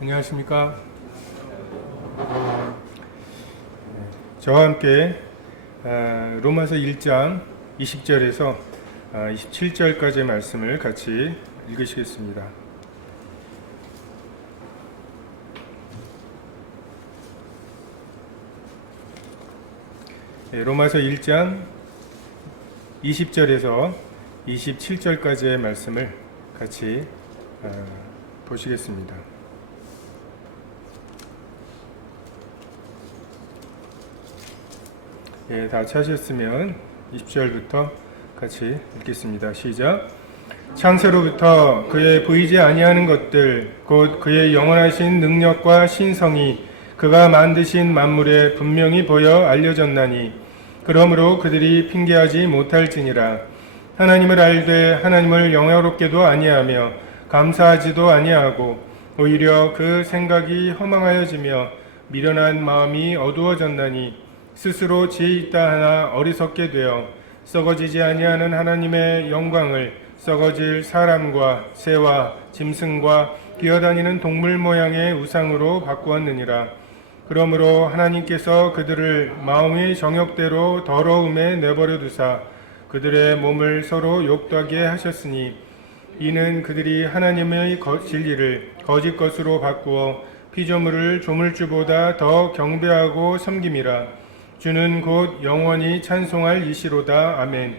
안녕하십니까. 저와 함께 로마서 1장 20절에서 27절까지의 말씀을 같이 읽으시겠습니다. 로마서 1장 20절에서 27절까지의 말씀을 같이 보시겠습니다. 다 찾으셨으면 20절부터 같이 읽겠습니다. 시작. 창세로부터 그의 보이지 아니하는 것들 곧 그의 영원하신 능력과 신성이 그가 만드신 만물에 분명히 보여 알려졌나니 그러므로 그들이 핑계하지 못할지니라. 하나님을 알되 하나님을 영화롭게도 아니하며 감사하지도 아니하고 오히려 그 생각이 허망하여지며 미련한 마음이 어두워졌나니 스스로 지혜 있다 하나 어리석게 되어 썩어지지 아니하는 하나님의 영광을 썩어질 사람과 새와 짐승과 기어다니는 동물 모양의 우상으로 바꾸었느니라. 그러므로 하나님께서 그들을 마음의 정욕대로 더러움에 내버려 두사 그들의 몸을 서로 욕되게 하셨으니 이는 그들이 하나님의 진리를 거짓 것으로 바꾸어 피조물을 조물주보다 더 경배하고 섬김이라. 주는 곧 영원히 찬송할 이시로다. 아멘.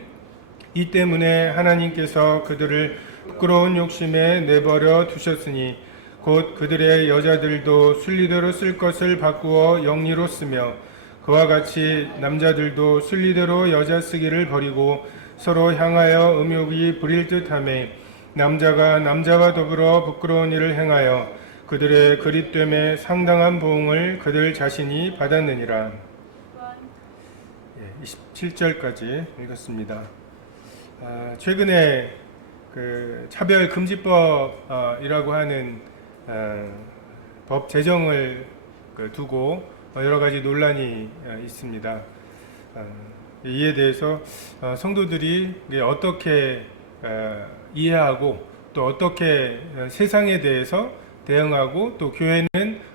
이 때문에 하나님께서 그들을 부끄러운 욕심에 내버려 두셨으니 곧 그들의 여자들도 순리대로 쓸 것을 바꾸어 영리로 쓰며 그와 같이 남자들도 순리대로 여자 쓰기를 버리고 서로 향하여 음욕이 부릴 듯하매 남자가 남자와 더불어 부끄러운 일을 행하여 그들의 그릿됨에 상당한 보응을 그들 자신이 받았느니라. 27절까지 읽었습니다. 최근에 그 차별금지법이라고 하는 법 제정을 두고 여러 가지 논란이 있습니다. 이에 대해서 성도들이 어떻게 이해하고 또 어떻게 세상에 대해서 대응하고 또 교회는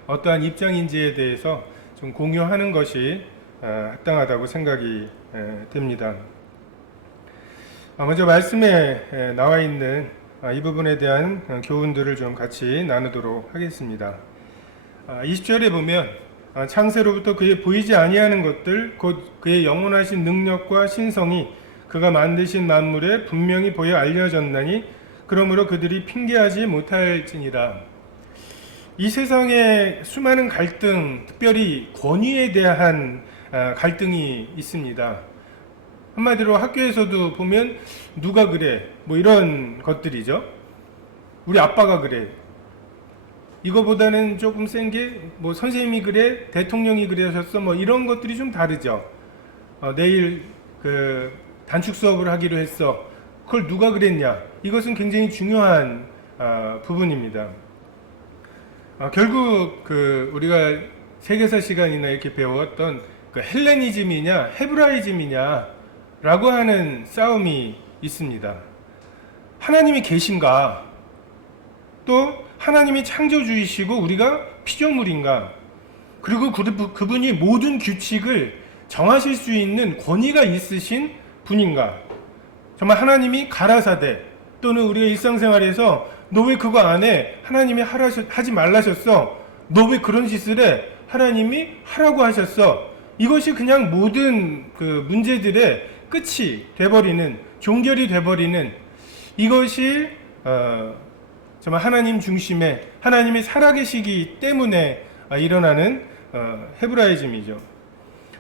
어떠한 입장인지에 대해서 좀 공유하는 것이 합당하다고 생각이 됩니다. 먼저 말씀에 나와 있는 이 부분에 대한 교훈들을 좀 같이 나누도록 하겠습니다. 20절에 보면 창세로부터 그의 보이지 아니하는 것들 곧 그의 영원하신 능력과 신성이 그가 만드신 만물에 분명히 보여 알려졌나니 그러므로 그들이 핑계하지 못할지니라. 이 세상에 수많은 갈등, 특별히 권위에 대한 갈등이 있습니다. 한마디로 학교에서도 보면 누가 그래 뭐 이런 것들이죠. 우리 아빠가 그래. 이거보다는 조금 센 게 뭐 선생님이 그래, 대통령이 그러셨어 뭐 이런 것들이 좀 다르죠. 내일 그 단축 수업을 하기로 했어. 그걸 누가 그랬냐? 이것은 굉장히 중요한 부분입니다. 결국 그 우리가 세계사 시간이나 이렇게 배웠던 그 헬레니즘이냐 헤브라이즘이냐 라고 하는 싸움이 있습니다. 하나님이 계신가? 또 하나님이 창조주이시고 우리가 피조물인가? 그리고 그분이 모든 규칙을 정하실 수 있는 권위가 있으신 분인가? 정말 하나님이 가라사대 또는 우리가 일상생활에서 너 왜 그거 안 해? 하나님이 하지 말라셨어. 너 왜 그런 짓을 해? 하나님이 하라고 하셨어. 이것이 그냥 모든 그 문제들의 끝이 돼버리는, 종결이 돼버리는 이것이 정말 하나님 중심의 하나님이 살아계시기 때문에 일어나는 헤브라이즘이죠.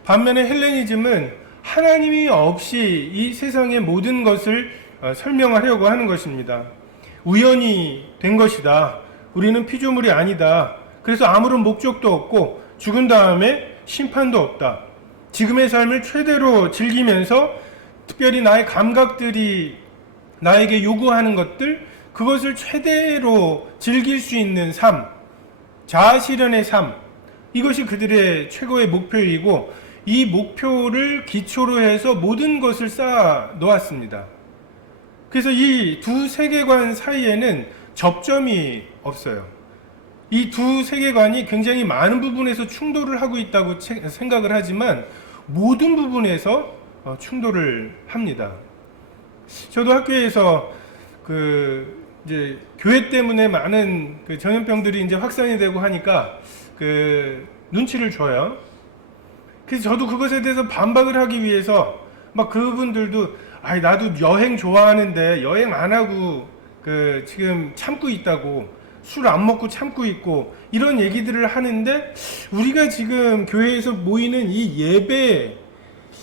반면에 헬레니즘은 하나님이 없이 이 세상의 모든 것을 설명하려고 하는 것입니다. 우연히 된 것이다. 우리는 피조물이 아니다. 그래서 아무런 목적도 없고 죽은 다음에 심판도 없다. 지금의 삶을 최대로 즐기면서 특별히 나의 감각들이 나에게 요구하는 것들 그것을 최대로 즐길 수 있는 삶, 자아실현의 삶 이것이 그들의 최고의 목표이고 이 목표를 기초로 해서 모든 것을 쌓아 놓았습니다. 그래서 이 두 세계관 사이에는 접점이 없어요. 이 두 세계관이 굉장히 많은 부분에서 충돌을 하고 있다고 생각을 하지만 모든 부분에서 충돌을 합니다. 저도 학교에서 이제 교회 때문에 많은 전염병들이 이제 확산이 되고 하니까 눈치를 줘요. 그래서 저도 그것에 대해서 반박을 하기 위해서 막 그분들도 나도 여행 좋아하는데 여행 안 하고 지금 참고 있다고, 술 안 먹고 참고 있고 이런 얘기들을 하는데, 우리가 지금 교회에서 모이는 이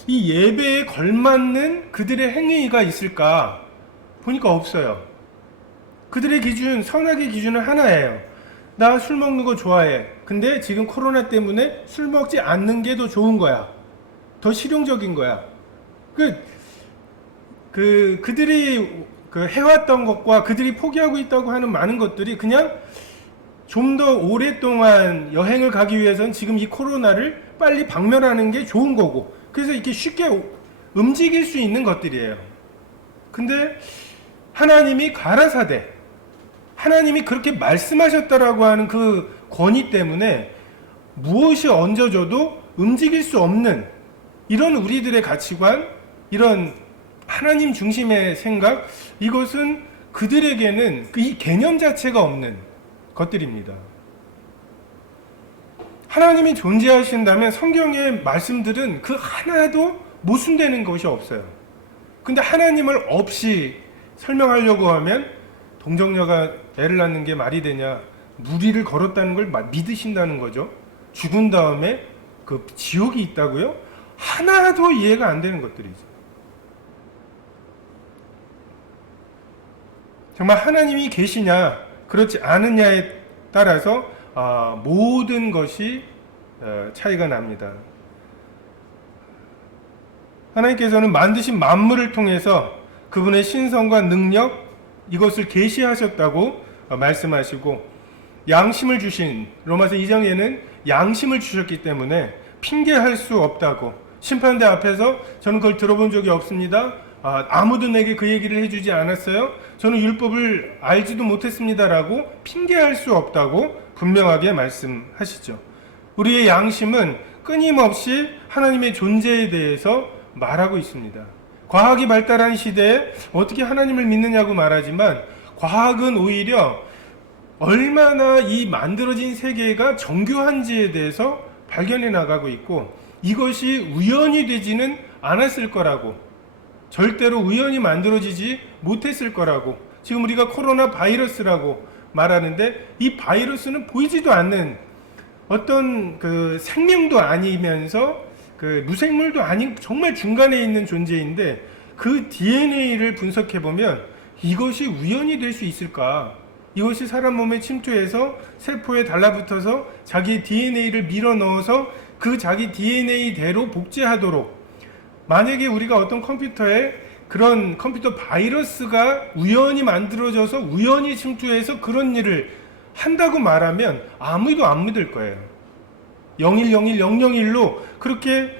예배에 걸맞는 그들의 행위가 있을까 보니까 없어요. 그들의 기준, 선악의 기준은 하나예요. 나 술 먹는 거 좋아해. 근데 지금 코로나 때문에 술 먹지 않는 게 더 좋은 거야. 더 실용적인 거야. 그들이 해왔던 것과 그들이 포기하고 있다고 하는 많은 것들이 그냥 좀 더 오랫동안 여행을 가기 위해서는 지금 이 코로나를 빨리 박멸하는 게 좋은 거고, 그래서 이렇게 쉽게 움직일 수 있는 것들이에요. 근데 하나님이 가라사대, 하나님이 그렇게 말씀하셨다라고 하는 그 권위 때문에 무엇이 얹어져도 움직일 수 없는 이런 우리들의 가치관, 이런 하나님 중심의 생각, 이것은 그들에게는 이 개념 자체가 없는 것들입니다. 하나님이 존재하신다면 성경의 말씀들은 그 하나도 모순되는 것이 없어요. 근데 하나님을 없이 설명하려고 하면 동정녀가 애를 낳는 게 말이 되냐, 무리를 걸었다는 걸 믿으신다는 거죠. 죽은 다음에 그 지옥이 있다고요? 하나도 이해가 안 되는 것들이죠. 정말 하나님이 계시냐 그렇지 않느냐에 따라서 모든 것이 차이가 납니다. 하나님께서는 만드신 만물을 통해서 그분의 신성과 능력, 이것을 계시하셨다고 말씀하시고, 양심을 주신 로마서 2장에는 양심을 주셨기 때문에 핑계할 수 없다고, 심판대 앞에서 저는 그걸 들어본 적이 없습니다, 아무도 내게 그 얘기를 해주지 않았어요, 저는 율법을 알지도 못했습니다라고 핑계할 수 없다고 분명하게 말씀하시죠. 우리의 양심은 끊임없이 하나님의 존재에 대해서 말하고 있습니다. 과학이 발달한 시대에 어떻게 하나님을 믿느냐고 말하지만, 과학은 오히려 얼마나 이 만들어진 세계가 정교한지에 대해서 발견해 나가고 있고, 이것이 우연이 되지는 않았을 거라고, 절대로 우연히 만들어지지 못했을 거라고, 지금 우리가 코로나 바이러스라고 말하는데 이 바이러스는 보이지도 않는 어떤 생명도 아니면서 무생물도 아닌 정말 중간에 있는 존재인데, 그 DNA를 분석해보면 이것이 우연이 될 수 있을까? 이것이 사람 몸에 침투해서 세포에 달라붙어서 자기 DNA를 밀어넣어서 그 자기 DNA대로 복제하도록, 만약에 우리가 어떤 컴퓨터에 그런 컴퓨터 바이러스가 우연히 만들어져서 우연히 침투해서 그런 일을 한다고 말하면 아무도 안 믿을 거예요. 0101-001로 그렇게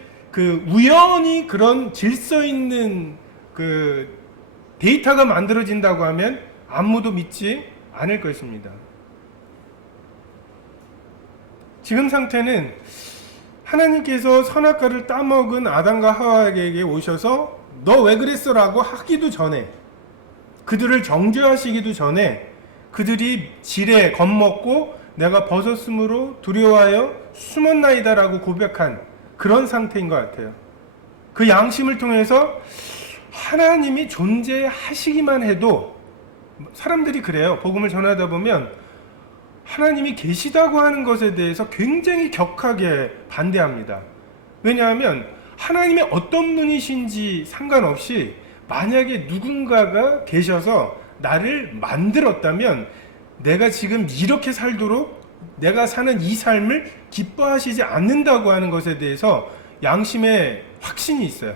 우연히 그런 질서 있는 데이터가 만들어진다고 하면 아무도 믿지 않을 것입니다. 지금 상태는 하나님께서 선악과를 따먹은 아담과 하와에게 오셔서 너 왜 그랬어? 라고 하기도 전에, 그들을 정죄하시기도 전에 그들이 지레 겁먹고 내가 벗었으므로 두려워하여 숨었나이다 라고 고백한 그런 상태인 것 같아요. 그 양심을 통해서 하나님이 존재하시기만 해도, 사람들이 그래요. 복음을 전하다 보면 하나님이 계시다고 하는 것에 대해서 굉장히 격하게 반대합니다. 왜냐하면 하나님이 어떤 분이신지 상관없이 만약에 누군가가 계셔서 나를 만들었다면 내가 지금 이렇게 살도록 내가 사는 이 삶을 기뻐하시지 않는다고 하는 것에 대해서 양심의 확신이 있어요.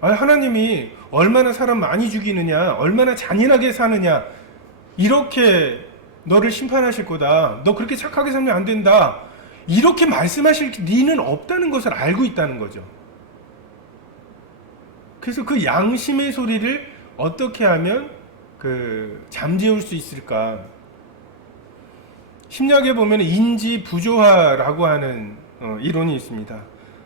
하나님이 얼마나 사람 많이 죽이느냐, 얼마나 잔인하게 사느냐, 이렇게 너를 심판하실 거다, 너 그렇게 착하게 살면 안 된다, 이렇게 말씀하실 리는 없다는 것을 알고 있다는 거죠. 그래서 그 양심의 소리를 어떻게 하면 잠재울 수 있을까? 심리학에 보면 인지 부조화라고 하는 이론이 있습니다.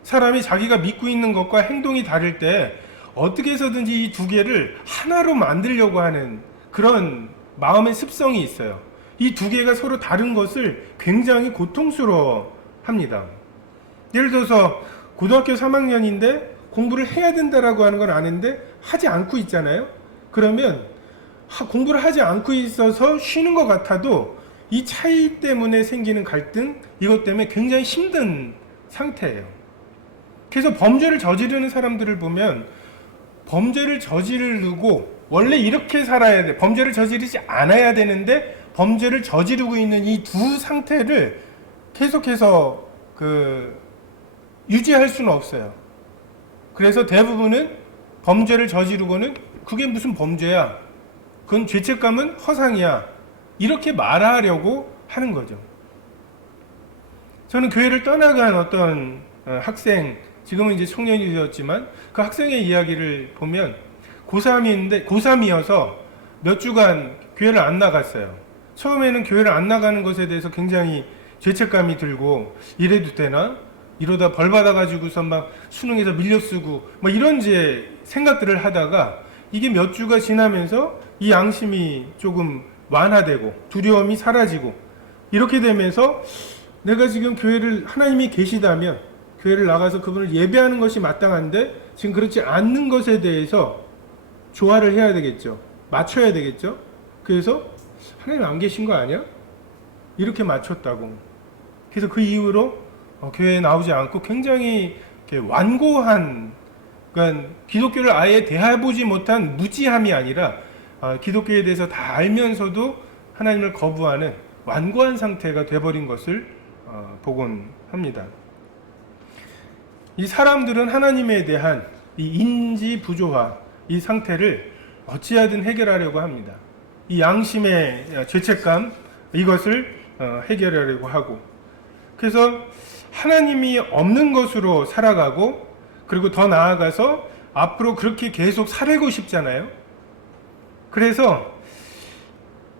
사람이 자기가 믿고 있는 것과 행동이 다를 때 어떻게 해서든지 이 두 개를 하나로 만들려고 하는 그런 마음의 습성이 있어요. 이 두 개가 서로 다른 것을 굉장히 고통스러워 합니다. 예를 들어서 고등학교 3학년인데 공부를 해야 된다라고 하는 건 아는데 하지 않고 있잖아요. 그러면 공부를 하지 않고 있어서 쉬는 것 같아도 이 차이 때문에 생기는 갈등, 이것 때문에 굉장히 힘든 상태예요. 그래서 범죄를 저지르는 사람들을 보면 범죄를 저지르고 원래 이렇게 살아야 돼. 범죄를 저지르지 않아야 되는데 범죄를 저지르고 있는 이 두 상태를 계속해서 유지할 수는 없어요. 그래서 대부분은 범죄를 저지르고는 그게 무슨 범죄야? 그건 죄책감은 허상이야. 이렇게 말하려고 하는 거죠. 저는 교회를 떠나간 어떤 학생, 지금은 이제 청년이 되었지만 그 학생의 이야기를 보면 고3이어서 몇 주간 교회를 안 나갔어요. 처음에는 교회를 안 나가는 것에 대해서 굉장히 죄책감이 들고 이래도 되나? 이러다 벌 받아가지고서 막 수능에서 밀려 쓰고 뭐 이런 이제 생각들을 하다가 이게 몇 주가 지나면서 이 양심이 조금 완화되고 두려움이 사라지고 이렇게 되면서 내가 지금 교회를 하나님이 계시다면 교회를 나가서 그분을 예배하는 것이 마땅한데 지금 그렇지 않는 것에 대해서 조화를 해야 되겠죠. 맞춰야 되겠죠. 그래서 하나님 안 계신 거 아니야? 이렇게 맞췄다고. 그래서 그 이후로 교회에 나오지 않고 굉장히 완고한, 그러니까 기독교를 아예 대해보지 못한 무지함이 아니라 기독교에 대해서 다 알면서도 하나님을 거부하는 완고한 상태가 돼버린 것을 보곤 합니다. 이 사람들은 하나님에 대한 이 인지 부조화, 이 상태를 어찌하든 해결하려고 합니다. 이 양심의 죄책감, 이것을 해결하려고 하고, 그래서 하나님이 없는 것으로 살아가고, 그리고 더 나아가서 앞으로 그렇게 계속 살고 싶잖아요. 그래서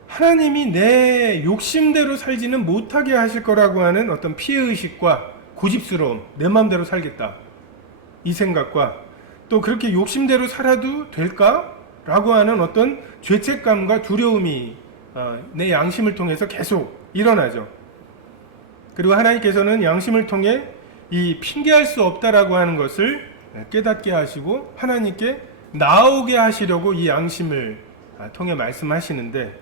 하나님이 내 욕심대로 살지는 못하게 하실 거라고 하는 어떤 피해의식과 고집스러움, 내 마음대로 살겠다, 이 생각과 또 그렇게 욕심대로 살아도 될까? 라고 하는 어떤 죄책감과 두려움이 내 양심을 통해서 계속 일어나죠. 그리고 하나님께서는 양심을 통해 이 핑계할 수 없다라고 하는 것을 깨닫게 하시고 하나님께 나오게 하시려고 이 양심을 통해 말씀하시는데,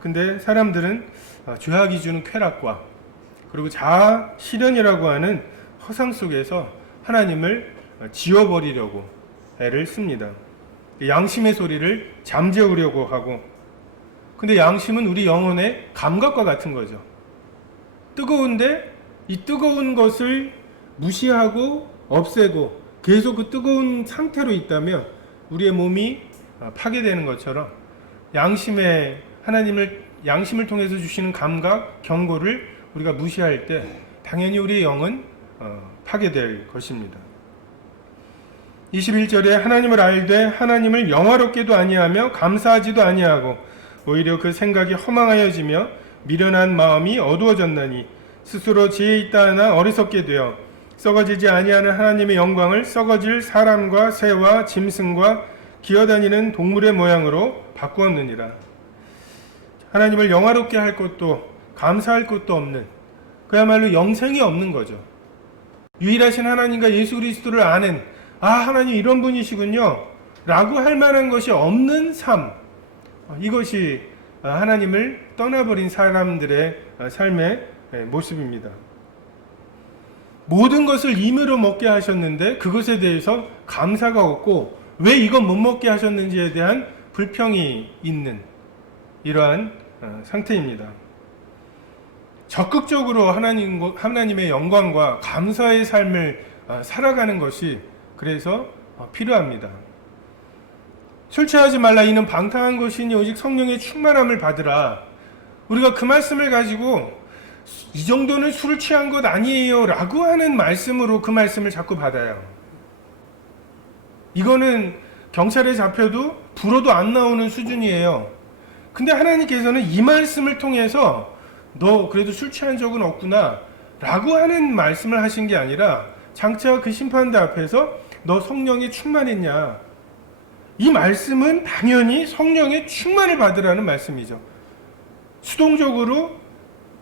근데 사람들은 죄악이 주는 쾌락과 그리고 자아 실현이라고 하는 허상 속에서 하나님을 지워버리려고 애를 씁니다. 양심의 소리를 잠재우려고 하고, 근데 양심은 우리 영혼의 감각과 같은 거죠. 뜨거운데 이 뜨거운 것을 무시하고 없애고 계속 그 뜨거운 상태로 있다면 우리의 몸이 파괴되는 것처럼 양심을 통해서 주시는 감각, 경고를 우리가 무시할 때 당연히 우리의 영은 파괴될 것입니다. 21절에 하나님을 알되 하나님을 영화롭게도 아니하며 감사하지도 아니하고 오히려 그 생각이 허망하여지며 미련한 마음이 어두워졌나니 스스로 지혜 있다 하나 어리석게 되어 썩어지지 아니하는 하나님의 영광을 썩어질 사람과 새와 짐승과 기어다니는 동물의 모양으로 바꾸었느니라. 하나님을 영화롭게 할 것도 감사할 것도 없는, 그야말로 영생이 없는 거죠. 유일하신 하나님과 예수 그리스도를 아는, 하나님 이런 분이시군요 라고 할 만한 것이 없는 삶, 이것이 하나님을 떠나버린 사람들의 삶의 모습입니다. 모든 것을 임의로 먹게 하셨는데 그것에 대해서 감사가 없고 왜 이건 못 먹게 하셨는지에 대한 불평이 있는 이러한 상태입니다. 적극적으로 하나님의 영광과 감사의 삶을 살아가는 것이 그래서 필요합니다. 술 취하지 말라 이는 방탕한 것이니 오직 성령의 충만함을 받으라. 우리가 그 말씀을 가지고 이 정도는 술을 취한 것 아니에요 라고 하는 말씀으로 그 말씀을 자꾸 받아요. 이거는 경찰에 잡혀도 불어도 안 나오는 수준이에요. 근데 하나님께서는 이 말씀을 통해서 너 그래도 술 취한 적은 없구나 라고 하는 말씀을 하신 게 아니라 장차 그 심판대 앞에서 너 성령에 충만했냐, 이 말씀은 당연히 성령의 충만을 받으라는 말씀이죠. 수동적으로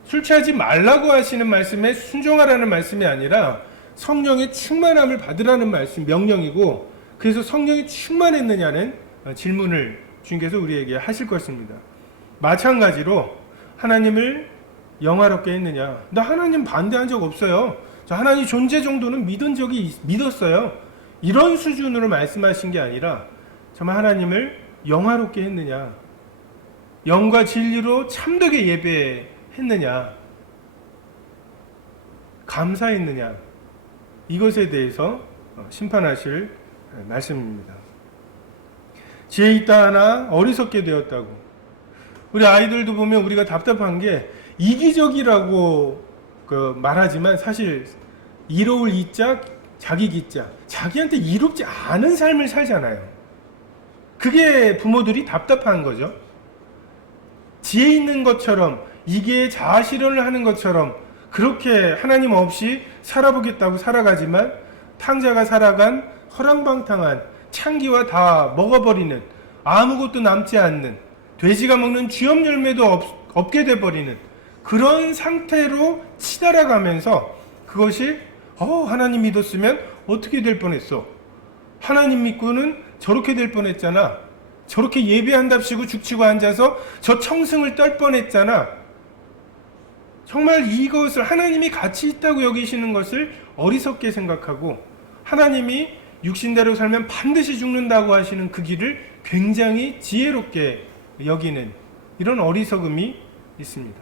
술 취하지 말라고 하시는 말씀에 순종하라는 말씀이 아니라 성령의 충만함을 받으라는 말씀, 명령이고, 그래서 성령이 충만했느냐는 질문을 주님께서 우리에게 하실 것입니다. 마찬가지로 하나님을 영화롭게 했느냐, 나 하나님 반대한 적 없어요, 저 하나님 존재 정도는 믿었어요, 이런 수준으로 말씀하신 게 아니라 정말 하나님을 영화롭게 했느냐, 영과 진리로 참되게 예배했느냐, 감사했느냐, 이것에 대해서 심판하실 말씀입니다. 지혜 있다 하나 어리석게 되었다고. 우리 아이들도 보면 우리가 답답한 게 이기적이라고 말하지만 사실 이로울 이자 자기 기자, 자기한테 이롭지 않은 삶을 살잖아요. 그게 부모들이 답답한 거죠. 지혜 있는 것처럼, 이게 자아 실현을 하는 것처럼 그렇게 하나님 없이 살아보겠다고 살아가지만 탕자가 살아간 허랑방탕한 창기와 다 먹어버리는, 아무것도 남지 않는, 돼지가 먹는 쥐염 열매도 없게 돼버리는 그런 상태로 치달아가면서 그것이 하나님 믿었으면 어떻게 될 뻔했어, 하나님 믿고는 저렇게 될 뻔했잖아, 저렇게 예배한답시고 죽치고 앉아서 저 청승을 떨 뻔했잖아, 정말 이것을 하나님이 가치 있다고 여기시는 것을 어리석게 생각하고 하나님이 육신대로 살면 반드시 죽는다고 하시는 그 길을 굉장히 지혜롭게 여기는 이런 어리석음이 있습니다.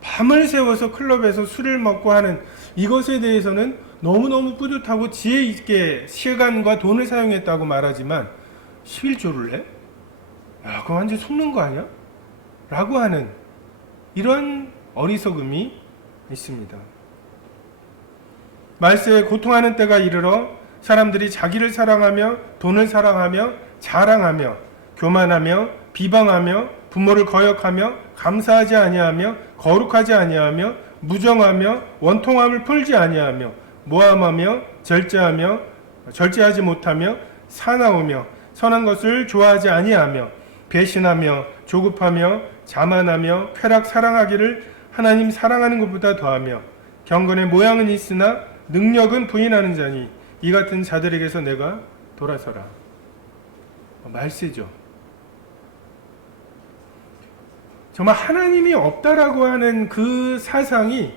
밤을 새워서 클럽에서 술을 먹고 하는 이것에 대해서는 너무너무 뿌듯하고 지혜 있게 시간과 돈을 사용했다고 말하지만 11조를 해? 야, 그거 완전 속는 거 아니야? 라고 하는 이런 어리석음이 있습니다. 말세에 고통하는 때가 이르러 사람들이 자기를 사랑하며 돈을 사랑하며 자랑하며 교만하며 비방하며 부모를 거역하며 감사하지 아니하며 거룩하지 아니하며 무정하며 원통함을 풀지 아니하며 모함하며 절제하지 못하며 사나우며 선한 것을 좋아하지 아니하며 배신하며 조급하며 자만하며 쾌락 사랑하기를 하나님 사랑하는 것보다 더하며 경건의 모양은 있으나 능력은 부인하는 자니 이 같은 자들에게서 내가 돌아서라. 말세죠. 정말 하나님이 없다라고 하는 그 사상이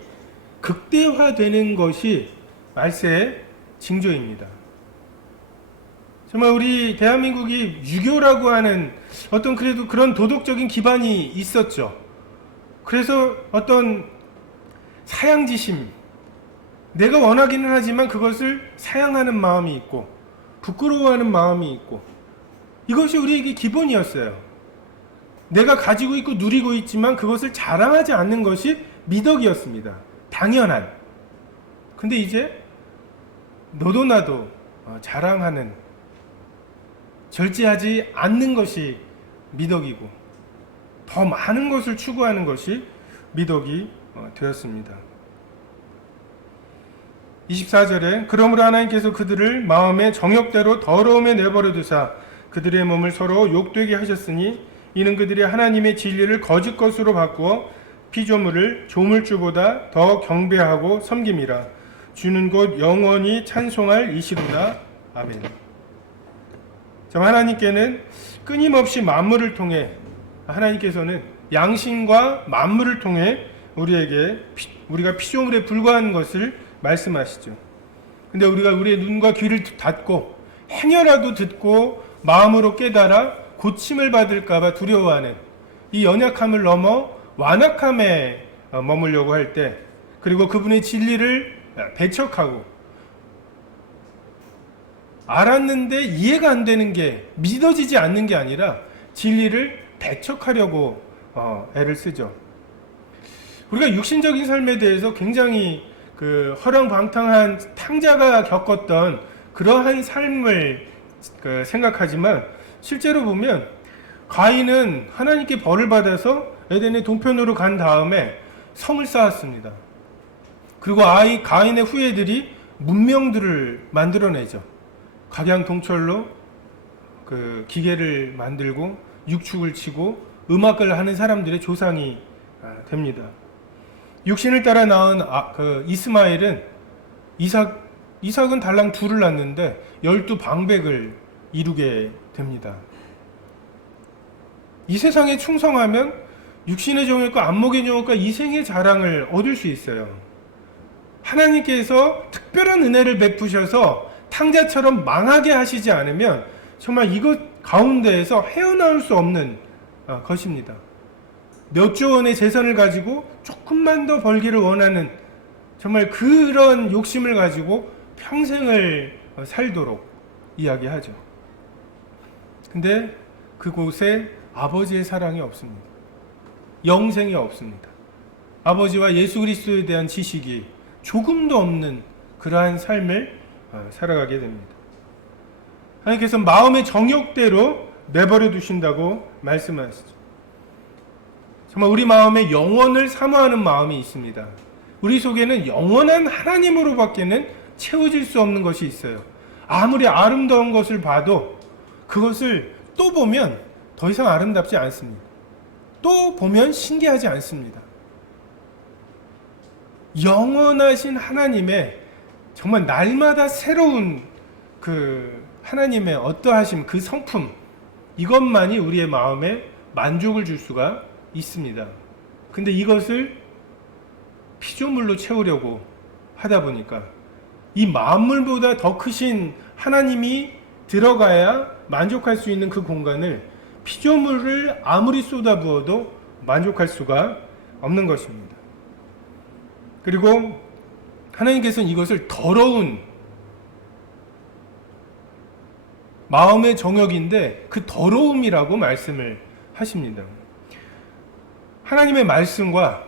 극대화되는 것이 말세의 징조입니다. 정말 우리 대한민국이 유교라고 하는 어떤 그래도 그런 도덕적인 기반이 있었죠. 그래서 어떤 사양지심, 내가 원하기는 하지만 그것을 사양하는 마음이 있고 부끄러워하는 마음이 있고, 이것이 우리에게 기본이었어요. 내가 가지고 있고 누리고 있지만 그것을 자랑하지 않는 것이 미덕이었습니다. 당연한. 근데 이제 너도 나도 자랑하는, 절제하지 않는 것이 미덕이고 더 많은 것을 추구하는 것이 미덕이 되었습니다. 24절에 그러므로 하나님께서 그들을 마음의 정욕대로 더러움에 내버려 두사 그들의 몸을 서로 욕되게 하셨으니 이는 그들이 하나님의 진리를 거짓 것으로 바꾸어 피조물을 조물주보다 더 경배하고 섬김이라. 주는 곧 영원히 찬송할 이시로다. 아멘. 하나님께는 끊임없이 만물을 통해, 하나님께서는 양심과 만물을 통해 우리가 피조물에 불과한 것을 말씀하시죠. 근데 우리가 우리의 눈과 귀를 닫고 행여라도 듣고 마음으로 깨달아 고침을 받을까봐 두려워하는 이 연약함을 넘어 완악함에 머물려고 할 때, 그리고 그분의 진리를 배척하고 알았는데 이해가 안 되는 게, 믿어지지 않는 게 아니라 진리를 배척하려고 애를 쓰죠. 우리가 육신적인 삶에 대해서 굉장히 허랑방탕한 탕자가 겪었던 그러한 삶을 생각하지만 실제로 보면 가인은 하나님께 벌을 받아서 에덴의 동편으로 간 다음에 성을 쌓았습니다. 그리고 가인의 후예들이 문명들을 만들어내죠. 각양동철로 그 기계를 만들고 육축을 치고 음악을 하는 사람들의 조상이 됩니다. 육신을 따라 낳은 그 이스마엘은 이삭은 달랑 둘을 낳는데 12방백을 이루게 됩니다. 이 세상에 충성하면 육신의 정욕과 안목의 정욕과 이생의 자랑을 얻을 수 있어요. 하나님께서 특별한 은혜를 베푸셔서 탕자처럼 망하게 하시지 않으면 정말 이것 가운데에서 헤어나올 수 없는 것입니다. 몇 조 원의 재산을 가지고 조금만 더 벌기를 원하는 정말 그런 욕심을 가지고 평생을 살도록 이야기하죠. 근데 그곳에 아버지의 사랑이 없습니다. 영생이 없습니다. 아버지와 예수 그리스도에 대한 지식이 조금도 없는 그러한 삶을 살아가게 됩니다. 하나님께서 마음의 정욕대로 내버려 두신다고 말씀하시죠. 정말 우리 마음에 영원을 사모하는 마음이 있습니다. 우리 속에는 영원한 하나님으로밖에는 채워질 수 없는 것이 있어요. 아무리 아름다운 것을 봐도 그것을 또 보면 더 이상 아름답지 않습니다. 또 보면 신기하지 않습니다. 영원하신 하나님의 정말 날마다 새로운 그 하나님의 어떠하심, 그 성품, 이것만이 우리의 마음에 만족을 줄 수가 있습니다. 근데 이것을 피조물로 채우려고 하다 보니까 이 만물보다 더 크신 하나님이 들어가야 만족할 수 있는 그 공간을 피조물을 아무리 쏟아부어도 만족할 수가 없는 것입니다. 그리고 하나님께서는 이것을 더러운 마음의 정욕인데 그 더러움이라고 말씀을 하십니다. 하나님의 말씀과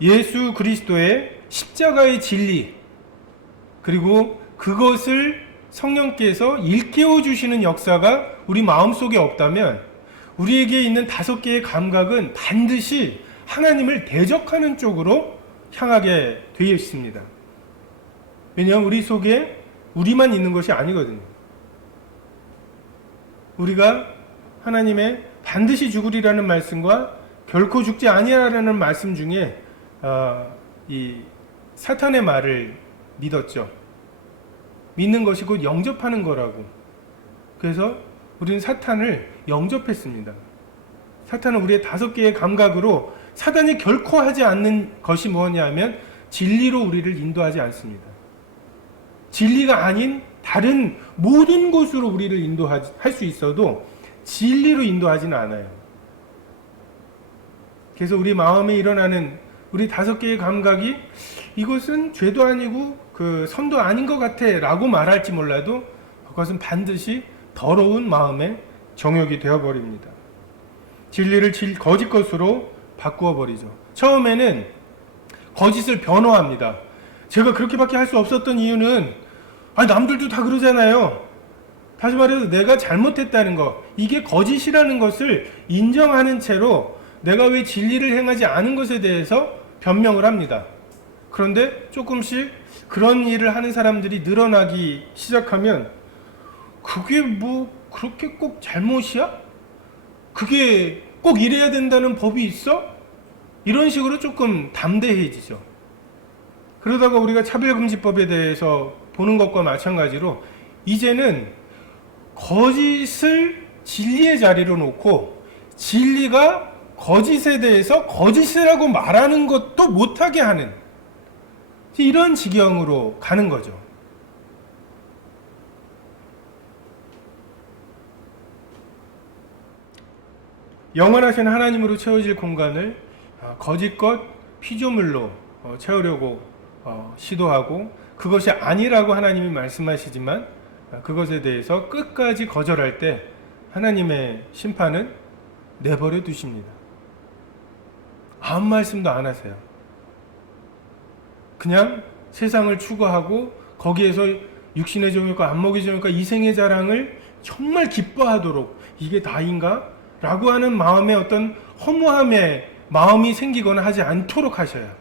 예수 그리스도의 십자가의 진리, 그리고 그것을 성령께서 일깨워 주시는 역사가 우리 마음속에 없다면 우리에게 있는 5개의 감각은 반드시 하나님을 대적하는 쪽으로 향하게 되어 있습니다. 왜냐하면 우리 속에 우리만 있는 것이 아니거든요. 우리가 하나님의 반드시 죽으리라는 말씀과 결코 죽지 아니하라는 말씀 중에 이 사탄의 말을 믿었죠. 믿는 것이 곧 영접하는 거라고. 그래서 우리는 사탄을 영접했습니다. 사탄은 우리의 5개의 감각으로 사단이 결코 하지 않는 것이 뭐냐면 진리로 우리를 인도하지 않습니다. 진리가 아닌 다른 모든 곳으로 우리를 인도할 수 있어도 진리로 인도하지는 않아요. 그래서 우리 마음에 일어나는 우리 5개의 감각이 이것은 죄도 아니고 그 선도 아닌 것 같아 라고 말할지 몰라도 그것은 반드시 더러운 마음의 정욕이 되어버립니다. 진리를 거짓 것으로 바꾸어 버리죠. 처음에는 거짓을 변호합니다. 제가 그렇게밖에 할 수 없었던 이유는 남들도 다 그러잖아요. 다시 말해서 내가 잘못했다는 것, 이게 거짓이라는 것을 인정하는 채로 내가 왜 진리를 행하지 않은 것에 대해서 변명을 합니다. 그런데 조금씩 그런 일을 하는 사람들이 늘어나기 시작하면 그게 뭐 그렇게 꼭 잘못이야? 그게 꼭 이래야 된다는 법이 있어? 이런 식으로 조금 담대해지죠. 그러다가 우리가 차별금지법에 대해서 보는 것과 마찬가지로 이제는 거짓을 진리의 자리로 놓고 진리가 거짓에 대해서 거짓이라고 말하는 것도 못하게 하는 이런 지경으로 가는 거죠. 영원하신 하나님으로 채워질 공간을 거짓것, 피조물로 채우려고 시도하고 그것이 아니라고 하나님이 말씀하시지만 그것에 대해서 끝까지 거절할 때 하나님의 심판은 내버려 두십니다. 아무 말씀도 안 하세요. 그냥 세상을 추구하고 거기에서 육신의 정욕과 안목의 정욕과 이생의 자랑을 정말 기뻐하도록 이게 다인가? 라고 하는 마음의 어떤 허무함에 마음이 생기거나 하지 않도록 하셔야.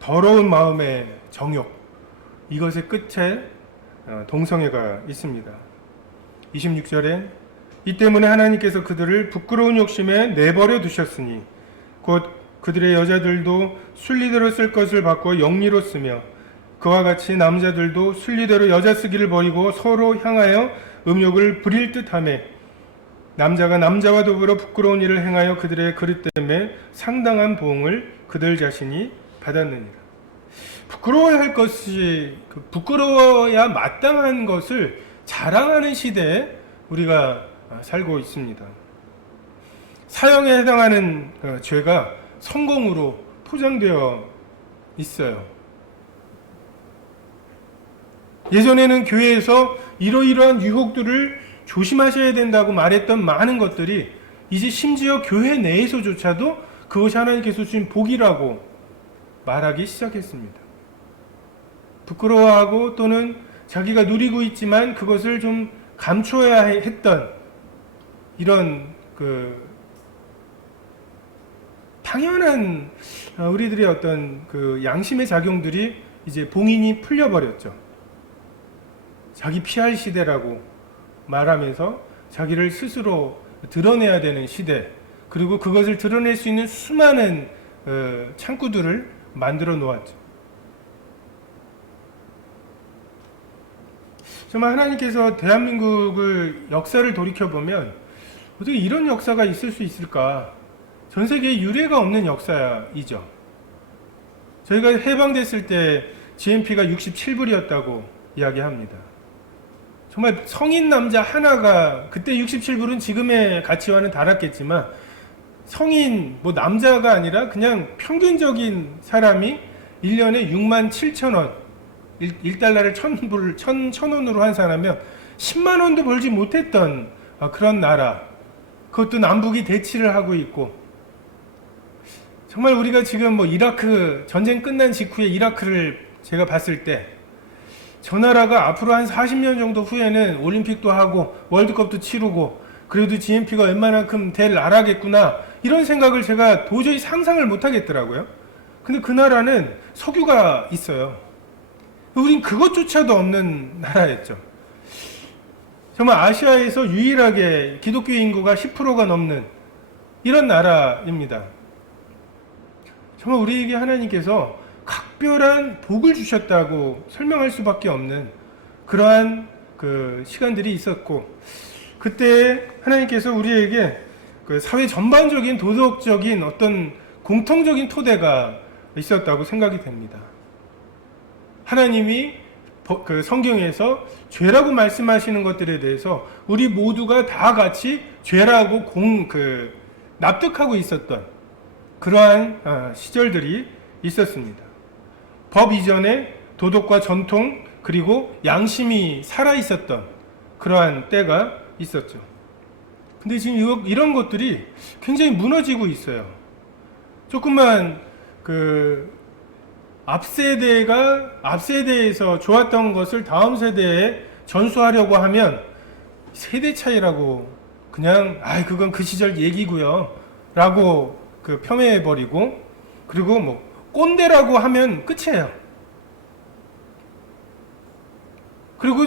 더러운 마음의 정욕, 이것의 끝에 동성애가 있습니다. 26절에 이 때문에 하나님께서 그들을 부끄러운 욕심에 내버려 두셨으니 곧 그들의 여자들도 순리대로 쓸 것을 바꿔 영리로 쓰며 그와 같이 남자들도 순리대로 여자 쓰기를 버리고 서로 향하여 음욕을 부릴 듯하며 남자가 남자와 더불어 부끄러운 일을 행하여 그들의 그릇 때문에 상당한 보응을 그들 자신이 받았느니라. 부끄러워야 할 것이, 부끄러워야 마땅한 것을 자랑하는 시대에 우리가 살고 있습니다. 사형에 해당하는 죄가 성공으로 포장되어 있어요. 예전에는 교회에서 이러이러한 유혹들을 조심하셔야 된다고 말했던 많은 것들이 이제 심지어 교회 내에서조차도 그것이 하나님께서 주신 복이라고 말하기 시작했습니다. 부끄러워하고 또는 자기가 누리고 있지만 그것을 좀 감춰야 했던 이런 당연한 우리들의 어떤 양심의 작용들이 이제 봉인이 풀려버렸죠. 자기 피할 시대라고 말하면서 자기를 스스로 드러내야 되는 시대, 그리고 그것을 드러낼 수 있는 수많은 창구들을 만들어 놓았죠. 정말 하나님께서 대한민국을 역사를 돌이켜보면 어떻게 이런 역사가 있을 수 있을까? 전 세계에 유례가 없는 역사이죠. 저희가 해방됐을 때 GNP가 67불이었다고 이야기합니다. 정말 성인 남자 하나가, 그때 67불은 지금의 가치와는 달랐겠지만 성인 남자가 아니라 그냥 평균적인 사람이 1년에 6만 7천 원, 1달러를 1,000원으로 한 사람이면 10만 원도 벌지 못했던 그런 나라, 그것도 남북이 대치를 하고 있고, 정말 우리가 지금 이라크 전쟁 끝난 직후에 이라크를 제가 봤을 때 저 나라가 앞으로 한 40년 정도 후에는 올림픽도 하고 월드컵도 치르고 그래도 GNP가 웬만큼 될 나라겠구나, 이런 생각을 제가 도저히 상상을 못 하겠더라고요. 근데 그 나라는 석유가 있어요. 우린 그것조차도 없는 나라였죠. 정말 아시아에서 유일하게 기독교 인구가 10%가 넘는 이런 나라입니다. 정말 우리에게 하나님께서 각별한 복을 주셨다고 설명할 수밖에 없는 그러한 시간들이 있었고, 그때 하나님께서 우리에게 사회 전반적인 도덕적인 어떤 공통적인 토대가 있었다고 생각이 됩니다. 하나님이 성경에서 죄라고 말씀하시는 것들에 대해서 우리 모두가 다 같이 죄라고 납득하고 있었던 그러한 시절들이 있었습니다. 법 이전에 도덕과 전통 그리고 양심이 살아있었던 그러한 때가 있었죠. 근데 지금 이런 것들이 굉장히 무너지고 있어요. 조금만 앞 세대에서 좋았던 것을 다음 세대에 전수하려고 하면 세대 차이라고 그냥 그건 그 시절 얘기고요 라고 폄훼해버리고, 그리고 꼰대라고 하면 끝이에요. 그리고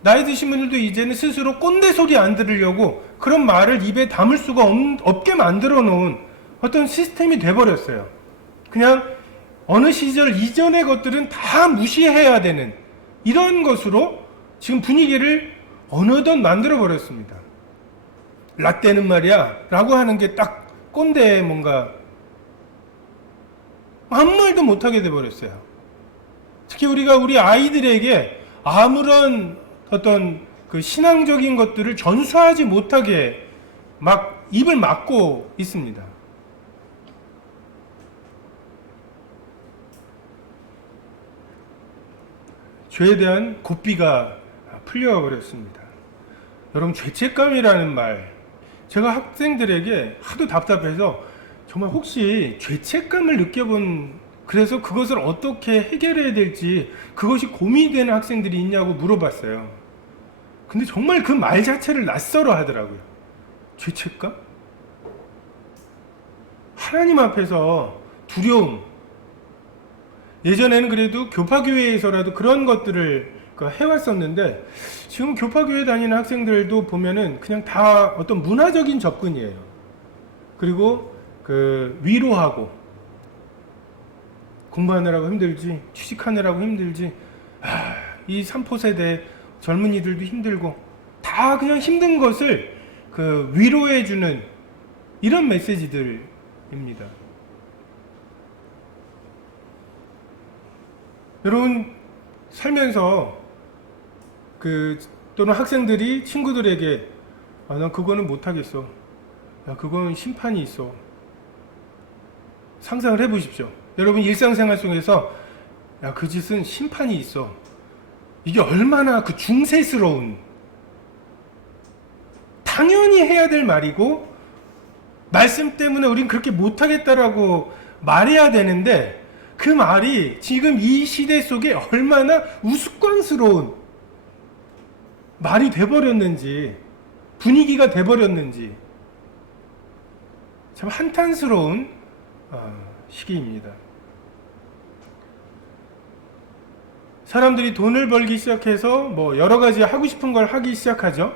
나이 드신 분들도 이제는 스스로 꼰대 소리 안 들으려고 그런 말을 입에 담을 수가 없게 만들어 놓은 어떤 시스템이 돼버렸어요. 그냥 어느 시절 이전의 것들은 다 무시해야 되는 이런 것으로 지금 분위기를 어느덧 만들어 버렸습니다. 라떼는 말이야 라고 하는 게 딱 꼰대의 뭔가 아무 말도 못하게 돼버렸어요. 특히 우리가 우리 아이들에게 아무런 어떤 신앙적인 것들을 전수하지 못하게 막 입을 막고 있습니다. 죄에 대한 고삐가 풀려버렸습니다. 여러분, 죄책감이라는 말, 제가 학생들에게 하도 답답해서 정말 혹시 죄책감을 느껴본 그래서 그것을 어떻게 해결해야 될지 그것이 고민이 되는 학생들이 있냐고 물어봤어요. 근데 정말 그 말 자체를 낯설어 하더라고요. 죄책감? 하나님 앞에서 두려움. 예전에는 그래도 교파교회에서라도 그런 것들을 해왔었는데 지금 교파교회 다니는 학생들도 보면은 그냥 다 어떤 문화적인 접근이에요. 그리고 위로하고 공부하느라고 힘들지, 취직하느라고 힘들지, 이 3포 세대 젊은이들도 힘들고 다 그냥 힘든 것을 위로해주는 이런 메시지들입니다. 여러분 살면서 또는 학생들이 친구들에게 난 그거는 못하겠어. 야, 그건 심판이 있어. 상상을 해보십시오. 여러분 일상생활 속에서 야, 그 짓은 심판이 있어. 이게 얼마나 중세스러운, 당연히 해야 될 말이고 말씀 때문에 우린 그렇게 못하겠다라고 말해야 되는데 그 말이 지금 이 시대 속에 얼마나 우스꽝스러운 말이 돼버렸는지, 분위기가 돼버렸는지 참 한탄스러운 시기입니다. 사람들이 돈을 벌기 시작해서 여러 가지 하고 싶은 걸 하기 시작하죠.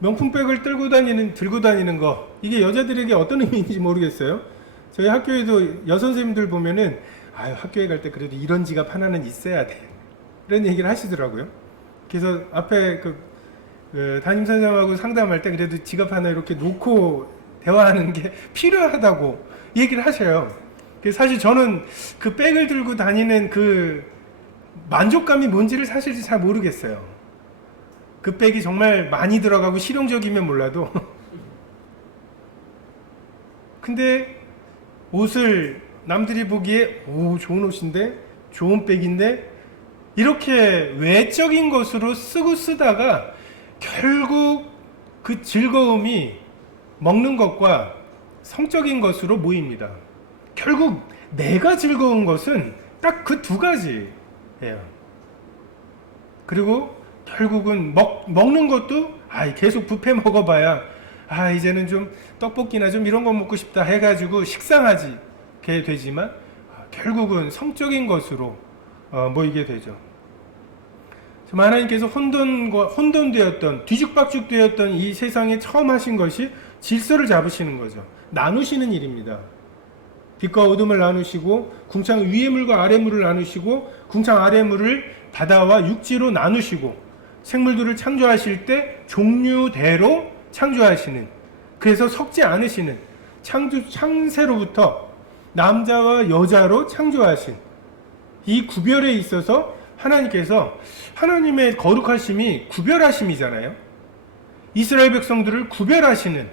명품백을 들고 다니는 거, 이게 여자들에게 어떤 의미인지 모르겠어요. 저희 학교에도 여선생님들 보면은 학교에 갈 때 그래도 이런 지갑 하나는 있어야 돼, 이런 얘기를 하시더라고요. 그래서 앞에 담임선생님하고 상담할 때 그래도 지갑 하나 이렇게 놓고 대화하는 게 필요하다고 얘기를 하셔요. 사실 저는 그 백을 들고 다니는 그 만족감이 뭔지를 사실 잘 모르겠어요. 그 백이 정말 많이 들어가고 실용적이면 몰라도 근데 옷을 남들이 보기에 좋은 옷인데, 좋은 백인데 이렇게 외적인 것으로 쓰고 쓰다가 결국 그 즐거움이 먹는 것과 성적인 것으로 모입니다. 결국 내가 즐거운 것은 딱 그 두 가지예요. 그리고 결국은 먹는 것도 계속 뷔페 먹어봐야 이제는 좀 떡볶이나 좀 이런 거 먹고 싶다 해가지고 식상하게 되지만 결국은 성적인 것으로 모이게 되죠. 하나님께서 혼돈되었던, 뒤죽박죽되었던 이 세상에 처음 하신 것이 질서를 잡으시는 거죠. 나누시는 일입니다. 빛과 어둠을 나누시고 궁창 위의 물과 아래 물을 나누시고 궁창 아래 물을 바다와 육지로 나누시고 생물들을 창조하실 때 종류대로 창조하시는, 그래서 섞지 않으시는, 창세로부터 남자와 여자로 창조하신 이 구별에 있어서 하나님께서, 하나님의 거룩하심이 구별하심이잖아요. 이스라엘 백성들을 구별하시는,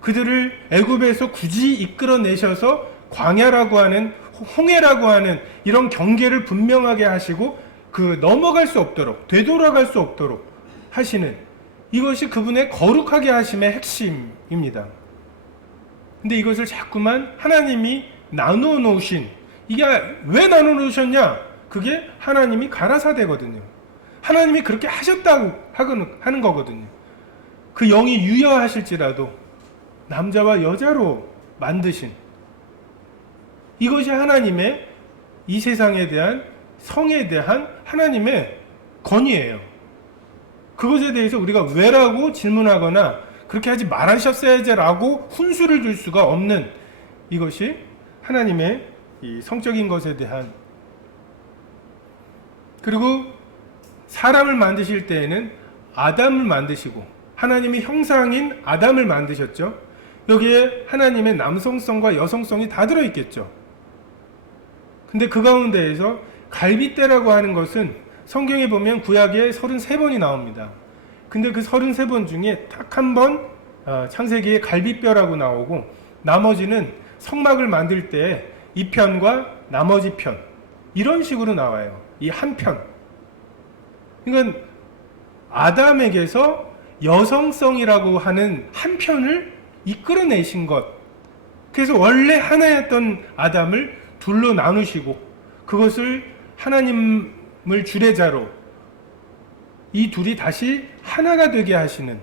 그들을 애굽에서 굳이 이끌어내셔서 광야라고 하는, 홍해라고 하는 이런 경계를 분명하게 하시고 넘어갈 수 없도록, 되돌아갈 수 없도록 하시는, 이것이 그분의 거룩하게 하심의 핵심입니다. 근데 이것을 자꾸만 하나님이 나누어 놓으신, 이게 왜 나누어 놓으셨냐? 그게 하나님이 가라사대거든요. 하나님이 그렇게 하셨다고 하는 거거든요. 그 영이 유여하실지라도 남자와 여자로 만드신, 이것이 하나님의 이 세상에 대한, 성에 대한 하나님의 건의예요. 그것에 대해서 우리가 왜라고 질문하거나 그렇게 하지 말하셨어야지라고 훈수를 둘 수가 없는, 이것이 하나님의 이 성적인 것에 대한. 그리고 사람을 만드실 때에는 아담을 만드시고 하나님의 형상인 아담을 만드셨죠. 여기에 하나님의 남성성과 여성성이 다 들어있겠죠. 근데 그 가운데에서 갈빗대라고 하는 것은 성경에 보면 구약에 33번이 나옵니다. 근데 그 33번 중에 딱 한 번 창세기에 갈빗뼈라고 나오고, 나머지는 성막을 만들 때 이 편과 나머지 편, 이런 식으로 나와요. 이 한 편. 그러니까 아담에게서 여성성이라고 하는 한 편을 이끌어내신 것, 그래서 원래 하나였던 아담을 둘로 나누시고 그것을 하나님을 주례자로 이 둘이 다시 하나가 되게 하시는,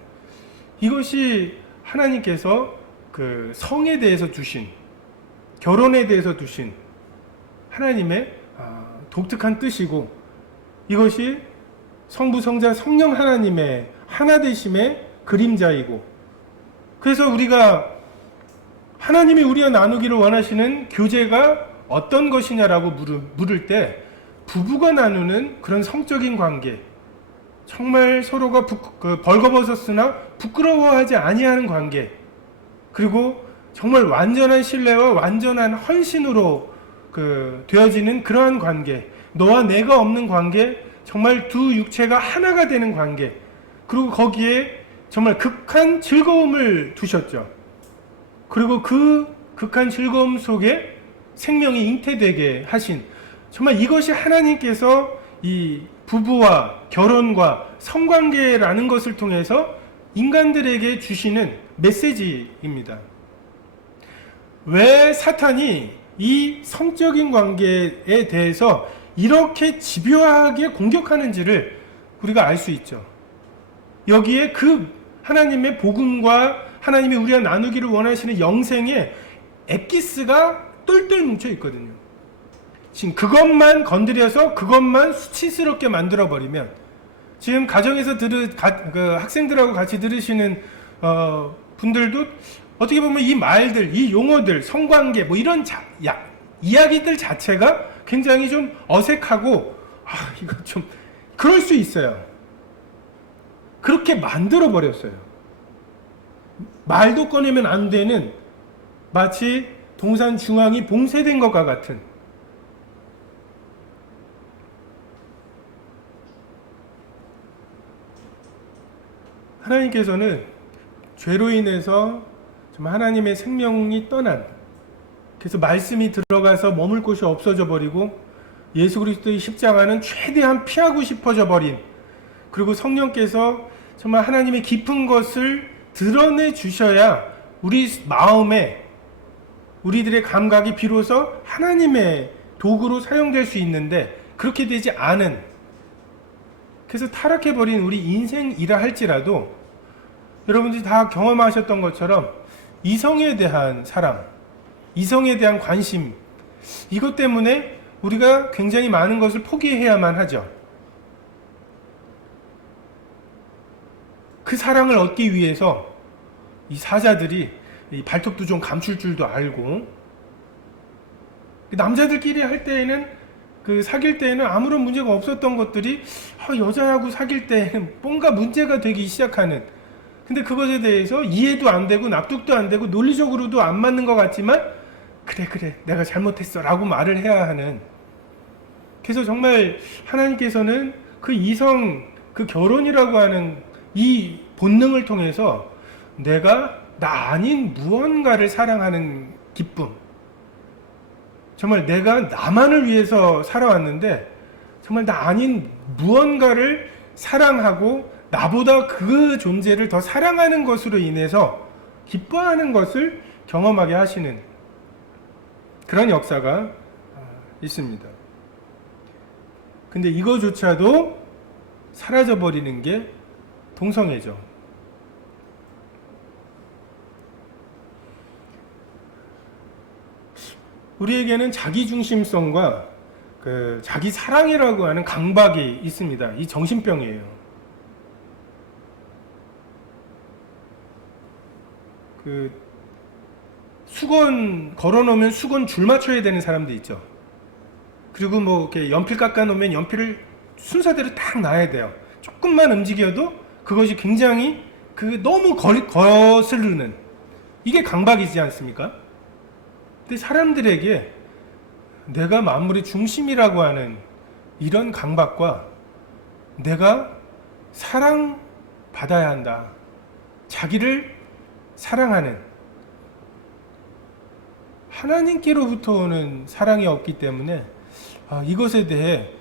이것이 하나님께서 그 성에 대해서 두신, 결혼에 대해서 두신 하나님의 독특한 뜻이고, 이것이 성부, 성자, 성령 하나님의 하나 되심의 그림자이고, 그래서 우리가 하나님이 우리와 나누기를 원하시는 교제가 어떤 것이냐라고 물을 때, 부부가 나누는 그런 성적인 관계, 정말 서로가 벌거벗었으나 부끄러워하지 아니하는 관계, 그리고 정말 완전한 신뢰와 완전한 헌신으로 되어지는 그러한 관계, 너와 내가 없는 관계, 정말 두 육체가 하나가 되는 관계, 그리고 거기에 정말 극한 즐거움을 두셨죠. 그리고 그 극한 즐거움 속에 생명이 잉태되게 하신, 정말 이것이 하나님께서 이 부부와 결혼과 성관계라는 것을 통해서 인간들에게 주시는 메시지입니다. 왜 사탄이 이 성적인 관계에 대해서 이렇게 집요하게 공격하는지를 우리가 알 수 있죠. 여기에 그 하나님의 복음과 하나님이 우리가 나누기를 원하시는 영생의 엑기스가 똘똘 뭉쳐 있거든요. 지금 그것만 건드려서 그것만 수치스럽게 만들어버리면, 지금 가정에서 학생들하고 같이 들으시는 분들도 어떻게 보면 이 말들, 이 용어들, 성관계, 뭐 이런 이야기들 자체가 굉장히 좀 어색하고, 이거 좀, 그럴 수 있어요. 그렇게 만들어버렸어요. 말도 꺼내면 안 되는, 마치 동산 중앙이 봉쇄된 것과 같은. 하나님께서는 죄로 인해서 정말 하나님의 생명이 떠난, 그래서 말씀이 들어가서 머물 곳이 없어져 버리고, 예수 그리스도의 십자가는 최대한 피하고 싶어져 버린, 그리고 성령께서 정말 하나님의 깊은 것을 드러내 주셔야 우리 마음에, 우리들의 감각이 비로소 하나님의 도구로 사용될 수 있는데, 그렇게 되지 않은, 그래서 타락해버린 우리 인생이라 할지라도 여러분들이 다 경험하셨던 것처럼 이성에 대한 사랑, 이성에 대한 관심, 이것 때문에 우리가 굉장히 많은 것을 포기해야만 하죠. 그 사랑을 얻기 위해서 이 사자들이 이 발톱도 좀 감출 줄도 알고, 남자들끼리 할 때에는, 사귈 때에는 아무런 문제가 없었던 것들이 여자하고 사귈 때에는 뭔가 문제가 되기 시작하는, 근데 그것에 대해서 이해도 안 되고 납득도 안 되고 논리적으로도 안 맞는 것 같지만, 그래 내가 잘못했어 라고 말을 해야 하는. 그래서 정말 하나님께서는 그 이성, 그 결혼이라고 하는 이 본능을 통해서 내가 나 아닌 무언가를 사랑하는 기쁨, 정말 내가 나만을 위해서 살아왔는데 정말 나 아닌 무언가를 사랑하고 나보다 그 존재를 더 사랑하는 것으로 인해서 기뻐하는 것을 경험하게 하시는 그런 역사가 있습니다. 근데 이거조차도 사라져버리는 게 동성애죠. 우리에게는 자기중심성과 자기 사랑이라고 하는 강박이 있습니다. 이 정신병이에요. 수건 걸어놓으면 수건 줄 맞춰야 되는 사람도 있죠. 그리고 뭐 이렇게 연필 깎아놓으면 연필을 순서대로 딱 놔야 돼요. 조금만 움직여도 그것이 굉장히 너무 거스르는, 이게 강박이지 않습니까? 근데 사람들에게 내가 만물의 중심이라고 하는 이런 강박과 내가 사랑받아야 한다, 자기를 사랑하는, 하나님께로부터 오는 사랑이 없기 때문에 이것에 대해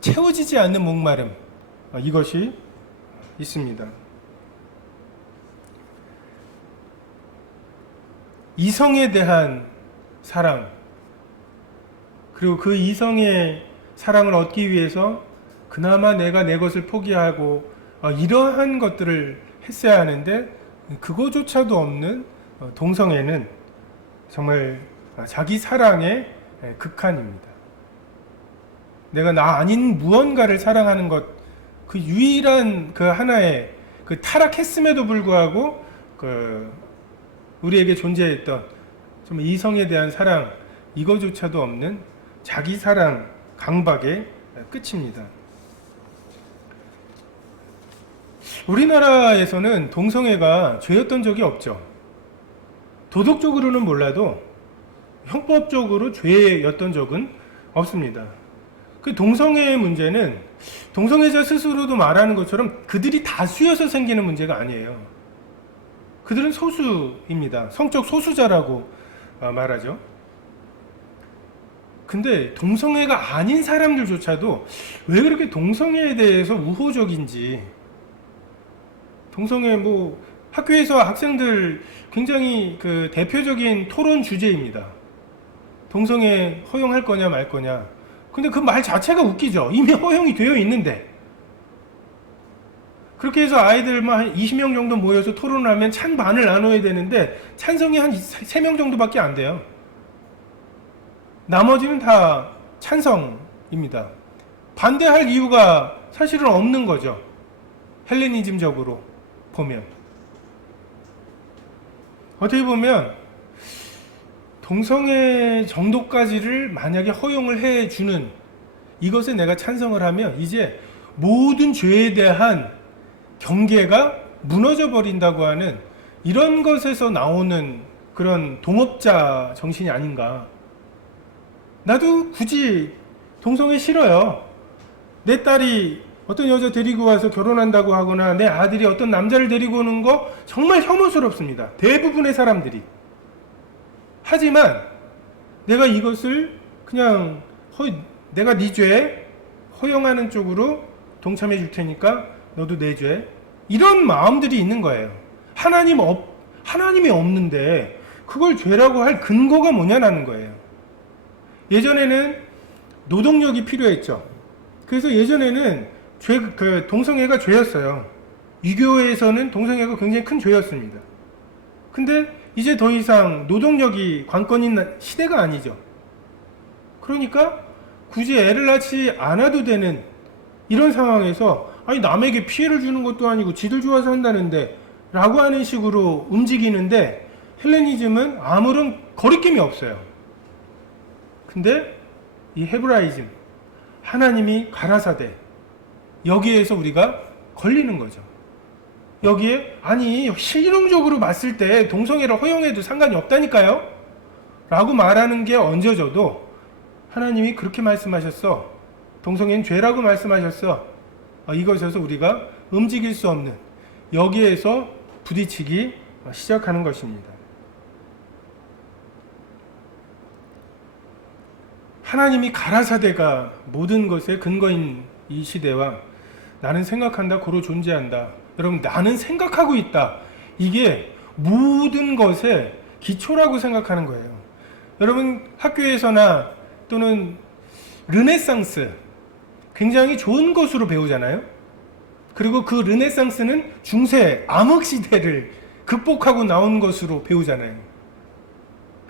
채워지지 않는 목마름, 이것이 있습니다. 이성에 대한 사랑, 그리고 그 이성의 사랑을 얻기 위해서 그나마 내가 내 것을 포기하고 이러한 것들을 했어야 하는데 그거조차도 없는 동성애는 정말 자기 사랑의 극한입니다. 내가 나 아닌 무언가를 사랑하는 것, 그 유일한 그 하나의 그 타락했음에도 불구하고 그 우리에게 존재했던 좀 이성에 대한 사랑, 이거조차도 없는 자기 사랑 강박의 끝입니다. 우리나라에서는 동성애가 죄였던 적이 없죠. 도덕적으로는 몰라도 형법적으로 죄였던 적은 없습니다. 그 동성애의 문제는 동성애자 스스로도 말하는 것처럼 그들이 다수여서 생기는 문제가 아니에요. 그들은 소수입니다. 성적 소수자라고 말하죠. 근데 동성애가 아닌 사람들조차도 왜 그렇게 동성애에 대해서 우호적인지, 동성애 학교에서 학생들 굉장히 그 대표적인 토론 주제입니다. 동성애 허용할 거냐 말 거냐. 근데 그 말 자체가 웃기죠. 이미 허용이 되어 있는데. 그렇게 해서 아이들 한 20명 정도 모여서 토론을 하면 찬반을 나눠야 되는데 찬성이 한 3명 정도밖에 안 돼요. 나머지는 다 찬성입니다. 반대할 이유가 사실은 없는 거죠. 헬레니즘적으로 보면. 어떻게 보면 동성애 정도까지를 만약에 허용을 해주는 이것에 내가 찬성을 하면 이제 모든 죄에 대한 경계가 무너져 버린다고 하는 이런 것에서 나오는 그런 동업자 정신이 아닌가. 나도 굳이 동성애 싫어요. 내 딸이 어떤 여자 데리고 와서 결혼한다고 하거나 내 아들이 어떤 남자를 데리고 오는 거 정말 혐오스럽습니다. 대부분의 사람들이. 하지만 내가 이것을 그냥 내가 네 죄 허용하는 쪽으로 동참해 줄 테니까 너도 내 죄, 이런 마음들이 있는 거예요. 하나님이 없는데 그걸 죄라고 할 근거가 뭐냐라는 거예요. 예전에는 노동력이 필요했죠. 그래서 예전에는 동성애가 죄였어요. 유교에서는 동성애가 굉장히 큰 죄였습니다. 근데 이제 더 이상 노동력이 관건인 시대가 아니죠. 그러니까 굳이 애를 낳지 않아도 되는 이런 상황에서 남에게 피해를 주는 것도 아니고 지들 좋아서 한다는데 라고 하는 식으로 움직이는데 헬레니즘은 아무런 거리낌이 없어요. 근데 이 헤브라이즘, 하나님이 가라사대, 여기에서 우리가 걸리는 거죠. 여기에 실용적으로 봤을 때 동성애를 허용해도 상관이 없다니까요 라고 말하는 게 얹어져도 하나님이 그렇게 말씀하셨어, 동성애는 죄라고 말씀하셨어, 이것에서 우리가 움직일 수 없는, 여기에서 부딪히기 시작하는 것입니다. 하나님이 가라사대가 모든 것의 근거인 이 시대와 나는 생각한다, 고로 존재한다. 여러분, 나는 생각하고 있다. 이게 모든 것의 기초라고 생각하는 거예요. 여러분, 학교에서나 또는 르네상스, 굉장히 좋은 것으로 배우잖아요. 그리고 그 르네상스는 중세 암흑시대를 극복하고 나온 것으로 배우잖아요.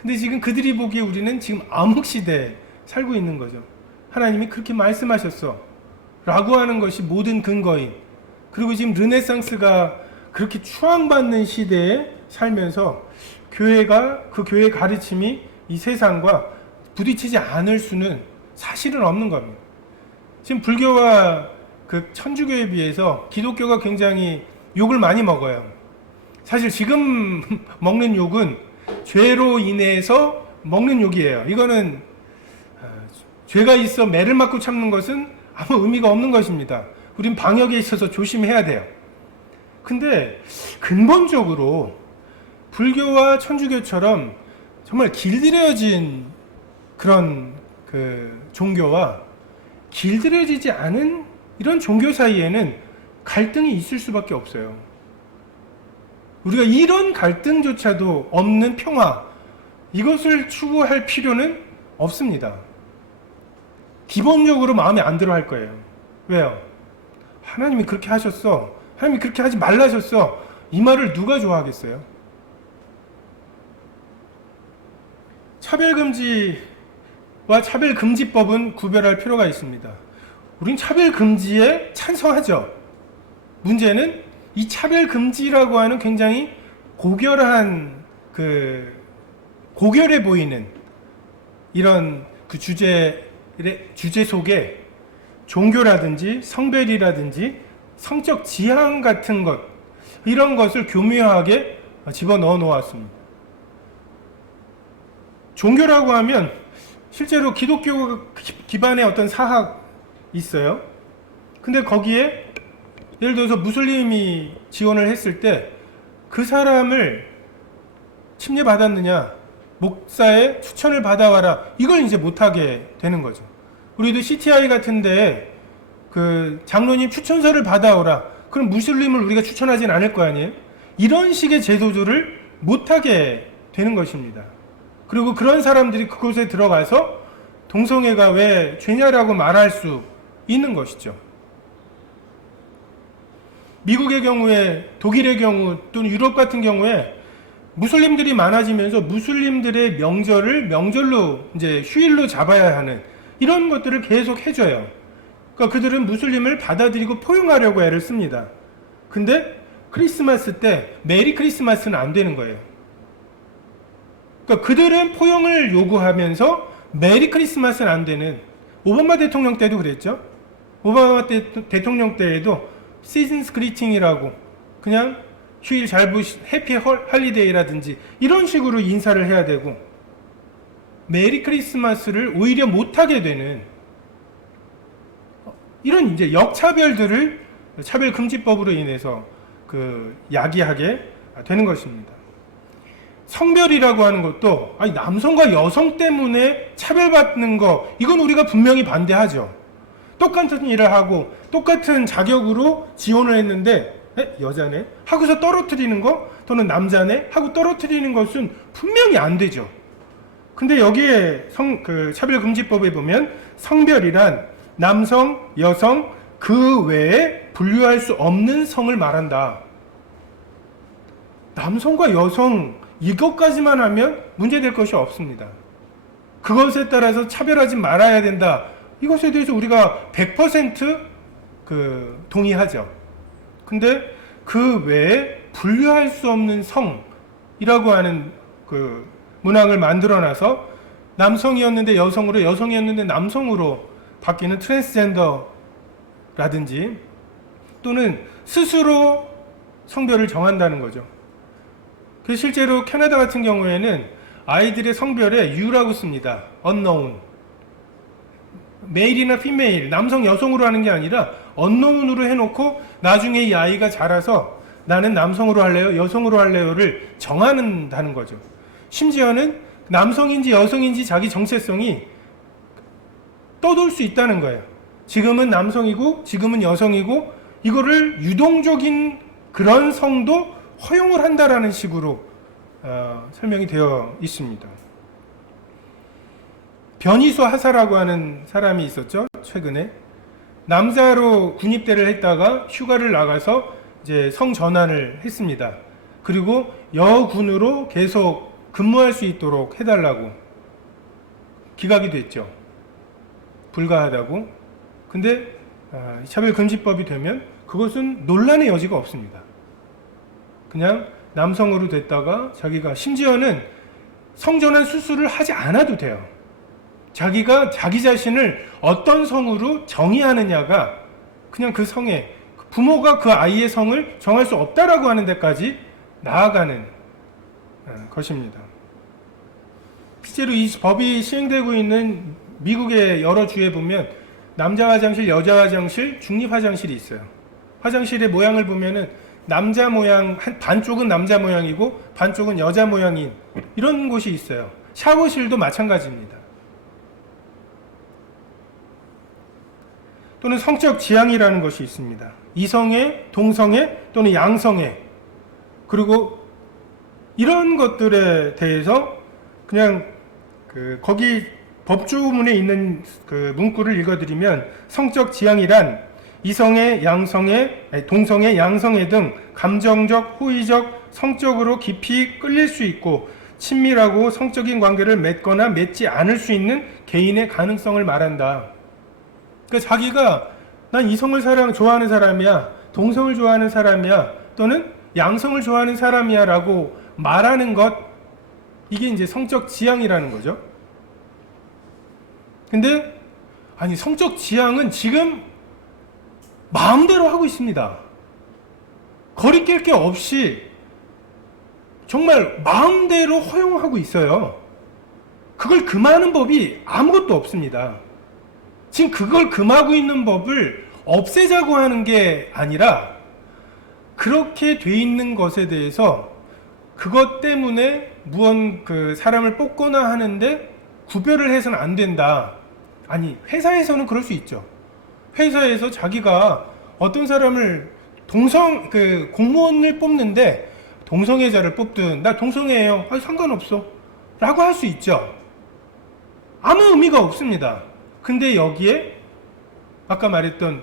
근데 지금 그들이 보기에 우리는 지금 암흑시대에 살고 있는 거죠. 하나님이 그렇게 말씀하셨어 라고 하는 것이 모든 근거인, 그리고 지금 르네상스가 그렇게 추앙받는 시대에 살면서 교회가, 그 교회의 가르침이 이 세상과 부딪히지 않을 수는 사실은 없는 겁니다. 지금 불교와 그 천주교에 비해서 기독교가 굉장히 욕을 많이 먹어요. 사실 지금 먹는 욕은 죄로 인해서 먹는 욕이에요. 이거는 죄가 있어 매를 맞고 참는 것은 아무 의미가 없는 것입니다. 우린 방역에 있어서 조심해야 돼요. 근데 근본적으로 불교와 천주교처럼 정말 길들여진 그런 그 종교와 길들여지지 않은 이런 종교 사이에는 갈등이 있을 수밖에 없어요. 우리가 이런 갈등조차도 없는 평화, 이것을 추구할 필요는 없습니다. 기본적으로 마음에 안 들어 할 거예요. 왜요? 하나님이 그렇게 하셨어. 하나님이 그렇게 하지 말라셨어. 이 말을 누가 좋아하겠어요? 차별금지와 차별금지법은 구별할 필요가 있습니다. 우린 차별금지에 찬성하죠. 문제는 이 차별금지라고 하는 굉장히 고결해 보이는 이런 그 주제 속에 종교라든지 성별이라든지 성적 지향 같은 것, 이런 것을 교묘하게 집어넣어 놓았습니다. 종교라고 하면 실제로 기독교 기반의 어떤 사학 있어요. 근데 거기에 예를 들어서 무슬림이 지원을 했을 때 그 사람을 침례받았느냐, 목사의 추천을 받아와라, 이걸 이제 못하게 되는 거죠. 우리도 CTI 같은데 그 장로님 추천서를 받아오라, 그럼 무슬림을 우리가 추천하진 않을 거 아니에요? 이런 식의 제도들을 못하게 되는 것입니다. 그리고 그런 사람들이 그곳에 들어가서 동성애가 왜 죄냐라고 말할 수 있는 것이죠. 미국의 경우에, 독일의 경우 또는 유럽 같은 경우에 무슬림들이 많아지면서 무슬림들의 명절을 명절로 이제 휴일로 잡아야 하는 이런 것들을 계속 해줘요. 그러니까 그들은 무슬림을 받아들이고 포용하려고 애를 씁니다. 근데 크리스마스 때 메리 크리스마스는 안 되는 거예요. 그러니까 그들은 포용을 요구하면서 메리 크리스마스는 안 되는, 오바마 대통령 때도 그랬죠. 오바마 대통령 때에도 시즌스 그리팅이라고 그냥 휴일 잘 보시, 해피 할리데이라든지 이런 식으로 인사를 해야 되고, 메리 크리스마스를 오히려 못하게 되는 이런 이제 역차별들을 차별금지법으로 인해서 야기하게 되는 것입니다. 성별이라고 하는 것도, 아니 남성과 여성 때문에 차별받는 거, 이건 우리가 분명히 반대하죠. 똑같은 일을 하고 똑같은 자격으로 지원을 했는데 여자네? 하고서 떨어뜨리는 거, 또는 남자네? 하고 떨어뜨리는 것은 분명히 안 되죠. 근데 여기에 차별금지법에 보면 성별이란 남성, 여성, 그 외에 분류할 수 없는 성을 말한다. 남성과 여성 이것까지만 하면 문제될 것이 없습니다. 그것에 따라서 차별하지 말아야 된다. 이것에 대해서 우리가 100% 동의하죠. 근데 그 외에 분류할 수 없는 성이라고 하는 문항을 만들어놔서 남성이었는데 여성으로, 여성이었는데 남성으로 바뀌는 트랜스젠더라든지, 또는 스스로 성별을 정한다는 거죠. 실제로 캐나다 같은 경우에는 아이들의 성별에 U라고 씁니다. unknown. 메일이나 피메일, 남성, 여성으로 하는 게 아니라 unknown으로 해놓고 나중에 이 아이가 자라서 나는 남성으로 할래요, 여성으로 할래요를 정한다는 거죠. 심지어는 남성인지 여성인지 자기 정체성이 떠돌 수 있다는 거예요. 지금은 남성이고 지금은 여성이고, 이거를 유동적인 그런 성도 허용을 한다라는 식으로 설명이 되어 있습니다. 변희수 하사라고 하는 사람이 있었죠. 최근에 남자로 군입대를 했다가 휴가를 나가서 이제 성전환을 했습니다. 그리고 여군으로 계속 근무할 수 있도록 해달라고 기각이 됐죠. 불가하다고. 근데 차별금지법이 되면 그것은 논란의 여지가 없습니다. 그냥 남성으로 됐다가 자기가, 심지어는 성전환 수술을 하지 않아도 돼요. 자기가 자기 자신을 어떤 성으로 정의하느냐가 그냥 그 성에, 부모가 그 아이의 성을 정할 수 없다라고 하는 데까지 나아가는 것입니다. 실제로 이 법이 시행되고 있는 미국의 여러 주에 보면 남자 화장실, 여자 화장실, 중립 화장실이 있어요. 화장실의 모양을 보면은 남자 모양, 반쪽은 남자 모양이고 반쪽은 여자 모양인 이런 곳이 있어요. 샤워실도 마찬가지입니다. 또는 성적 지향이라는 것이 있습니다. 이성애, 동성애 또는 양성애, 그리고 이런 것들에 대해서 그냥 거기 법조문에 있는 그 문구를 읽어드리면 성적 지향이란 이성애, 양성애, 동성애, 양성애 등 감정적, 호의적, 성적으로 깊이 끌릴 수 있고 친밀하고 성적인 관계를 맺거나 맺지 않을 수 있는 개인의 가능성을 말한다. 그러니까 자기가 난 이성을 좋아하는 사람이야, 동성을 좋아하는 사람이야, 또는 양성을 좋아하는 사람이야 라고 말하는 것, 이게 이제 성적 지향이라는 거죠. 근데 아니 성적 지향은 지금 마음대로 하고 있습니다. 거리 낄 게 없이 정말 마음대로 허용하고 있어요. 그걸 금하는 법이 아무것도 없습니다. 지금 그걸 금하고 있는 법을 없애자고 하는 게 아니라 그렇게 돼 있는 것에 대해서 그것 때문에 사람을 뽑거나 하는데 구별을 해서는 안 된다. 아니, 회사에서는 그럴 수 있죠. 회사에서 자기가 어떤 사람을 공무원을 뽑는데 동성애자를 뽑든 나 동성애예요. 아니, 상관없어. 라고 할 수 있죠. 아무 의미가 없습니다. 근데 여기에 아까 말했던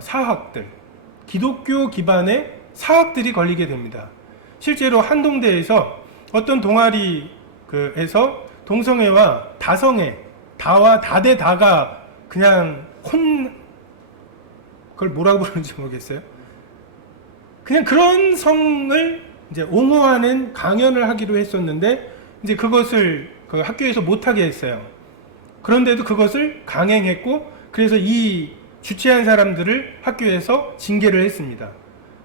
사학들, 기독교 기반의 사학들이 걸리게 됩니다. 실제로 한동대에서 어떤 동아리에서 동성애와 다성애, 다와 다대 다가 그냥 그걸 뭐라고 부르는지 모르겠어요. 그냥 그런 성을 이제 옹호하는 강연을 하기로 했었는데 이제 그것을 그 학교에서 못하게 했어요. 그런데도 그것을 강행했고 그래서 이 주최한 사람들을 학교에서 징계를 했습니다.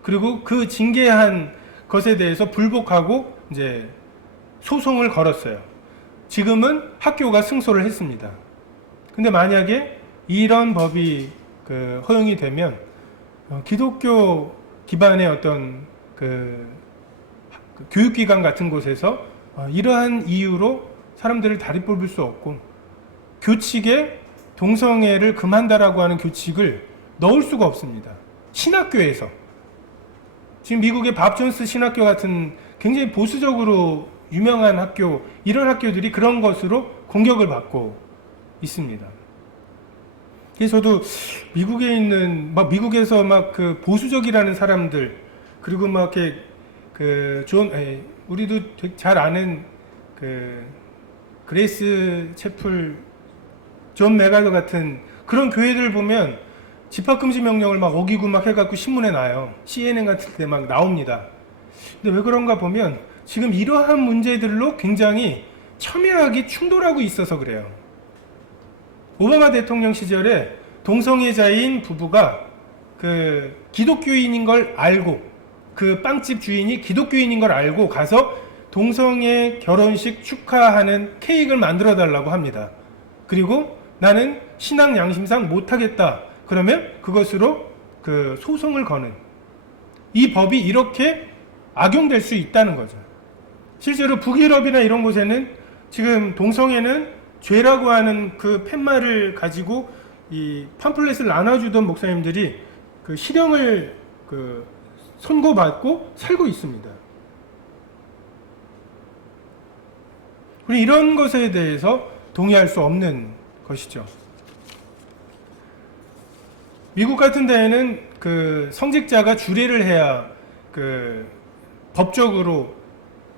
그리고 그 징계한 것에 대해서 불복하고 이제 소송을 걸었어요. 지금은 학교가 승소를 했습니다. 근데 만약에 이런 법이 허용이 되면 기독교 기반의 어떤 교육기관 같은 곳에서 이러한 이유로 사람들을 다리 뽑을 수 없고 교칙에 동성애를 금한다라고 하는 교칙을 넣을 수가 없습니다. 신학교에서 지금 미국의 밥 존스 신학교 같은 굉장히 보수적으로 유명한 학교, 이런 학교들이 그런 것으로 공격을 받고 있습니다. 그래서 저도 미국에 있는 미국에서 보수적이라는 사람들, 그리고 이렇게 우리도 잘 아는 그레이스 채플 존 메가더 같은 그런 교회들 보면 집합금지 명령을 어기고 해갖고 신문에 나요. CNN 같은 데 나옵니다. 근데 왜 그런가 보면 지금 이러한 문제들로 굉장히 첨예하게 충돌하고 있어서 그래요. 오바마 대통령 시절에 동성애자인 부부가 기독교인인 걸 알고, 빵집 주인이 기독교인인 걸 알고 가서 동성애 결혼식 축하하는 케이크를 만들어 달라고 합니다. 그리고 나는 신앙 양심상 못하겠다. 그러면 그것으로 소송을 거는, 이 법이 이렇게 악용될 수 있다는 거죠. 실제로 북유럽이나 이런 곳에는 지금 동성애는 죄라고 하는 팻말을 가지고 이 팜플렛을 나눠주던 목사님들이 실형을 선고받고 살고 있습니다. 그리고 이런 것에 대해서 동의할 수 없는 것이죠. 미국 같은 데에는 성직자가 주례를 해야 법적으로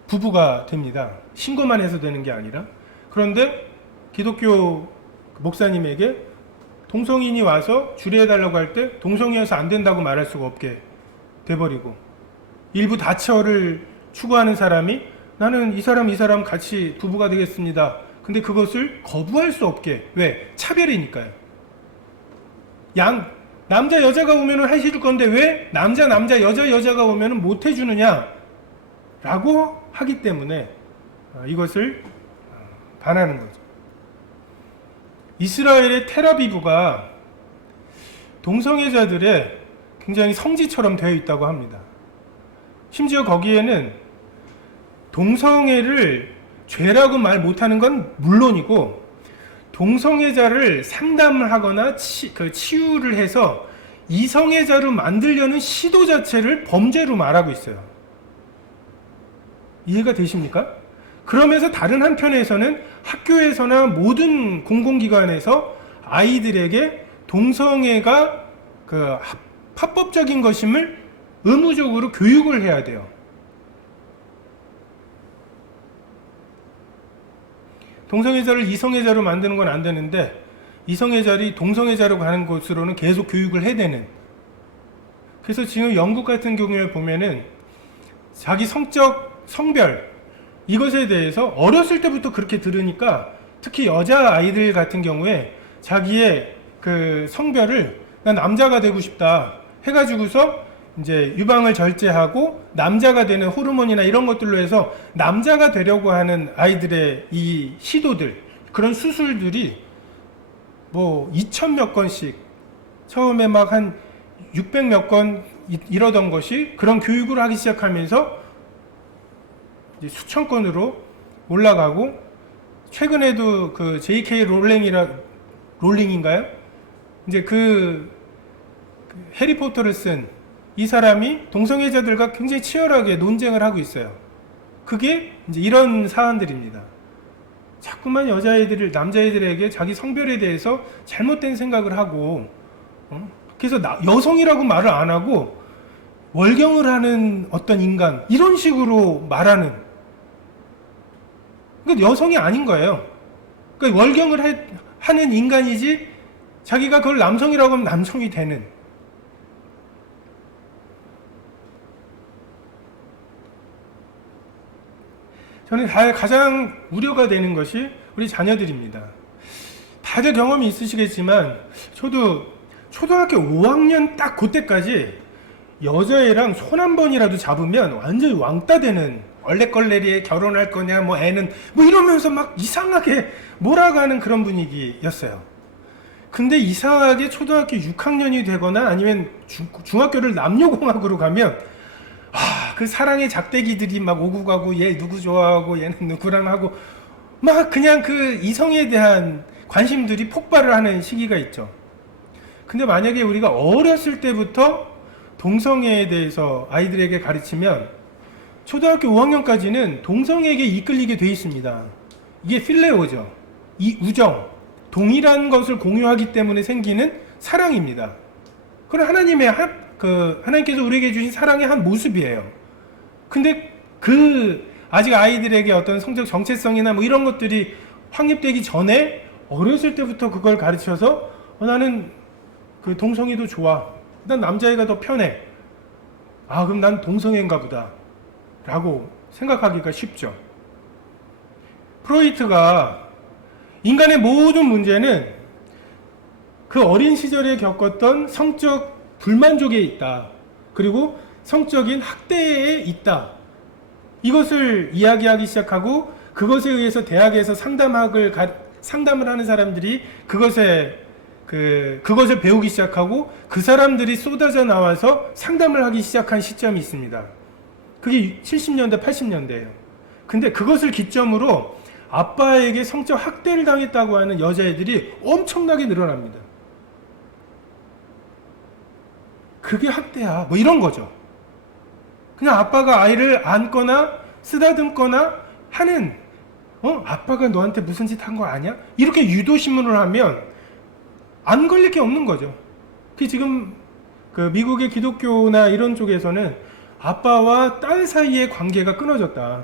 부부가 됩니다. 신고만 해서 되는 게 아니라. 그런데 기독교 목사님에게 동성인이 와서 주례해달라고 할 때 동성이어서 안 된다고 말할 수가 없게 돼버리고, 일부 다처를 추구하는 사람이 나는 이 사람 같이 부부가 되겠습니다. 근데 그것을 거부할 수 없게. 왜? 차별이니까요. 남자 여자가 오면은 해줄 건데 왜 남자 여자가 오면은 못 해주느냐 라고 하기 때문에 이것을 반하는 거죠. 이스라엘의 텔아비브가 동성애자들의 굉장히 성지처럼 되어 있다고 합니다. 심지어 거기에는 동성애를 죄라고 말 못하는 건 물론이고, 동성애자를 상담을 하거나 치유를 해서 이성애자로 만들려는 시도 자체를 범죄로 말하고 있어요. 이해가 되십니까? 그러면서 다른 한편에서는 학교에서나 모든 공공기관에서 아이들에게 동성애가 그 합법적인 것임을 의무적으로 교육을 해야 돼요. 동성애자를 이성애자로 만드는 건 안 되는데 이성애자를 동성애자로 가는 곳으로는 계속 교육을 해야 되는. 그래서 지금 영국 같은 경우에 보면은 자기 성별 이것에 대해서 어렸을 때부터 그렇게 들으니까 특히 여자 아이들 같은 경우에 자기의 그 성별을 난 남자가 되고 싶다 해가지고서 이제 유방을 절제하고 남자가 되는 호르몬이나 이런 것들로 해서 남자가 되려고 하는 아이들의 이 시도들, 그런 수술들이 뭐 2000몇 건씩 처음에 막 한 600몇 건 이러던 것이 그런 교육을 하기 시작하면서 이제 수천 건으로 올라가고, 최근에도 그 J.K. 롤링인가요? 이제 그 해리포터를 쓴 이 사람이 동성애자들과 굉장히 치열하게 논쟁을 하고 있어요. 그게 이제 이런 사안들입니다. 자꾸만 남자애들에게 자기 성별에 대해서 잘못된 생각을 하고, 그래서 여성이라고 말을 안 하고 월경을 하는 어떤 인간, 이런 식으로 말하는. 그러니까 여성이 아닌 거예요. 그러니까 월경을 하는 인간이지 자기가 그걸 남성이라고 하면 남성이 되는. 저는 가장 우려가 되는 것이 우리 자녀들입니다. 다들 경험이 있으시겠지만 저도 초등학교 5학년 딱 그때까지 여자애랑 손 한 번이라도 잡으면 완전히 왕따 되는, 얼레걸레리에 결혼할 거냐, 뭐 애는 뭐 이러면서 막 이상하게 몰아가는 그런 분위기였어요. 근데 이상하게 초등학교 6학년이 되거나 아니면 중학교를 남녀공학으로 가면 그 사랑의 작대기들이 막 오고 가고, 얘 누구 좋아하고 얘는 누구랑 하고 막 그냥 그 이성에 대한 관심들이 폭발을 하는 시기가 있죠. 근데 만약에 우리가 어렸을 때부터 동성애에 대해서 아이들에게 가르치면 초등학교 5학년까지는 동성애에게 이끌리게 돼 있습니다. 이게 필레오죠. 이 우정, 동일한 것을 공유하기 때문에 생기는 사랑입니다. 그건 하나님께서 우리에게 주신 사랑의 한 모습이에요. 근데 아직 아이들에게 어떤 성적 정체성이나 뭐 이런 것들이 확립되기 전에 어렸을 때부터 그걸 가르쳐서 나는 그 동성애도 좋아, 난 남자애가 더 편해, 그럼 난 동성애인가 보다 라고 생각하기가 쉽죠. 프로이트가 인간의 모든 문제는 그 어린 시절에 겪었던 성적 불만족에 있다, 그리고 성적인 학대에 있다, 이것을 이야기하기 시작하고, 그것에 의해서 대학에서 상담을 하는 사람들이 그것을 배우기 시작하고, 그 사람들이 쏟아져 나와서 상담을 하기 시작한 시점이 있습니다. 그게 70년대, 80년대예요. 근데 그것을 기점으로 아빠에게 성적 학대를 당했다고 하는 여자애들이 엄청나게 늘어납니다. 그게 학대야, 뭐 이런 거죠. 그냥 아빠가 아이를 안거나 쓰다듬거나 하는, 아빠가 너한테 무슨 짓 한 거 아니야? 이렇게 유도신문을 하면 안 걸릴 게 없는 거죠. 지금 그 미국의 기독교나 이런 쪽에서는 아빠와 딸 사이의 관계가 끊어졌다,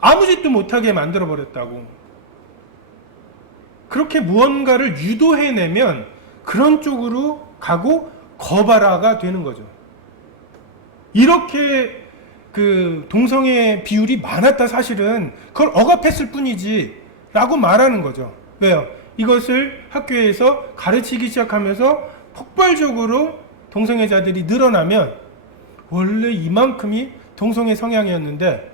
아무 짓도 못하게 만들어버렸다고. 그렇게 무언가를 유도해내면 그런 쪽으로 가고 거바라가 되는 거죠. 이렇게 그 동성애 비율이 많았다, 사실은 그걸 억압했을 뿐이지 라고 말하는 거죠. 왜요? 이것을 학교에서 가르치기 시작하면서 폭발적으로 동성애자들이 늘어나면 원래 이만큼이 동성애 성향이었는데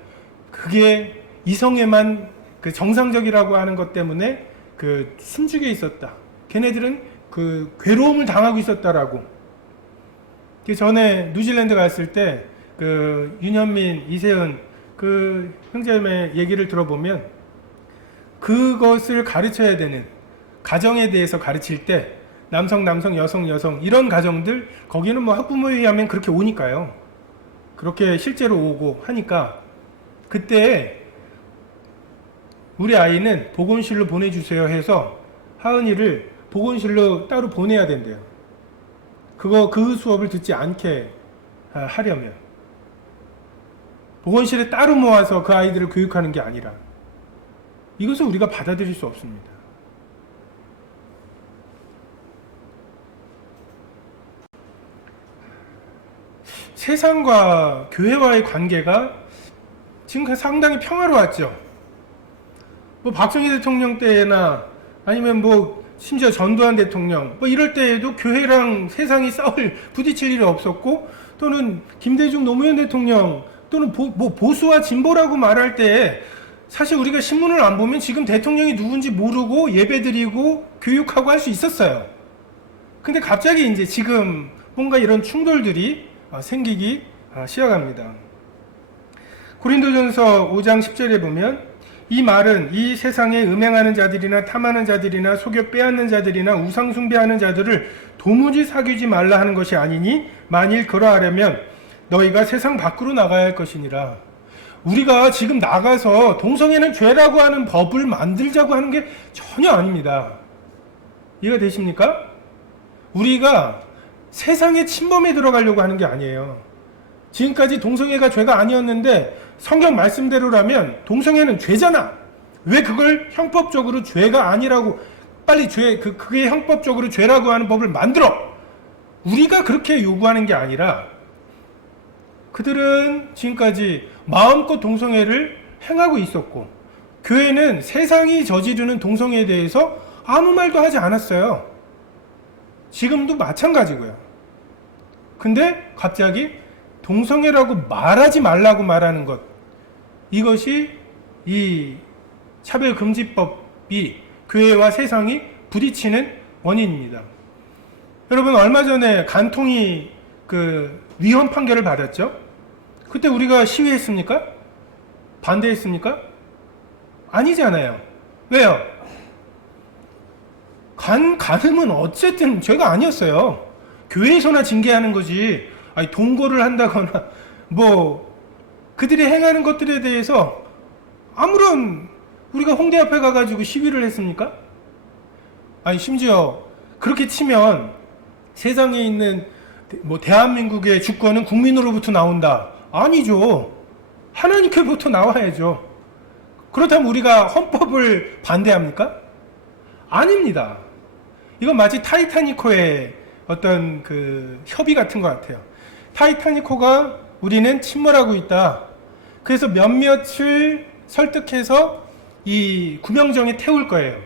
그게 이성애만 그 정상적이라고 하는 것 때문에 그 숨죽여 있었다, 걔네들은 그 괴로움을 당하고 있었다라고. 전에 뉴질랜드 갔을 때 그 윤현민, 이세은 그 형제의 얘기를 들어보면 그것을 가르쳐야 되는 가정에 대해서 가르칠 때 남성, 여성 이런 가정들, 거기는 뭐 학부모에 의하면 그렇게 오니까요. 그렇게 실제로 오고 하니까 그때 우리 아이는 보건실로 보내주세요 해서 하은이를 보건실로 따로 보내야 된대요. 그 수업을 듣지 않게 하려면. 보건실에 따로 모아서 그 아이들을 교육하는 게 아니라. 이것을 우리가 받아들일 수 없습니다. 세상과 교회와의 관계가 지금 상당히 평화로웠죠. 뭐 박정희 대통령 때나 아니면 뭐 심지어 전두환 대통령 뭐 이럴 때에도 교회랑 세상이 부딪힐 일이 없었고, 또는 김대중 노무현 대통령 또는 보수와 진보라고 말할 때 사실 우리가 신문을 안 보면 지금 대통령이 누군지 모르고 예배드리고 교육하고 할 수 있었어요. 근데 갑자기 이제 지금 뭔가 이런 충돌들이 생기기 시작합니다. 고린도전서 5장 10절에 보면 이 말은 이 세상에 음행하는 자들이나 탐하는 자들이나 속여 빼앗는 자들이나 우상 숭배하는 자들을 도무지 사귀지 말라 하는 것이 아니니 만일 그러하려면 너희가 세상 밖으로 나가야 할 것이니라. 우리가 지금 나가서 동성애는 죄라고 하는 법을 만들자고 하는 게 전혀 아닙니다. 이해가 되십니까? 우리가 세상의 침범에 들어가려고 하는 게 아니에요. 지금까지 동성애가 죄가 아니었는데 성경 말씀대로라면 동성애는 죄잖아. 왜 그걸 형법적으로 죄가 아니라고 빨리 그게 형법적으로 죄라고 하는 법을 만들어. 우리가 그렇게 요구하는 게 아니라 그들은 지금까지 마음껏 동성애를 행하고 있었고, 교회는 세상이 저지르는 동성애에 대해서 아무 말도 하지 않았어요. 지금도 마찬가지고요. 근데 갑자기 동성애라고 말하지 말라고 말하는 것, 이것이 이 차별금지법이 교회와 세상이 부딪히는 원인입니다. 여러분, 얼마 전에 간통이 위헌 판결을 받았죠? 그때 우리가 시위했습니까? 반대했습니까? 아니잖아요. 왜요? 간음은 어쨌든 죄가 아니었어요. 교회에서나 징계하는 거지. 아니, 동거를 한다거나 뭐 그들이 행하는 것들에 대해서 아무런, 우리가 홍대 앞에 가가지고 시위를 했습니까? 아니, 심지어 그렇게 치면 세상에 있는 뭐 대한민국의 주권은 국민으로부터 나온다. 아니죠. 하나님께부터 나와야죠. 그렇다면 우리가 헌법을 반대합니까? 아닙니다. 이건 마치 타이타니코의 어떤 협의 같은 것 같아요. 타이타니코가 우리는 침몰하고 있다. 그래서 몇몇을 설득해서 이 구명정에 태울 거예요.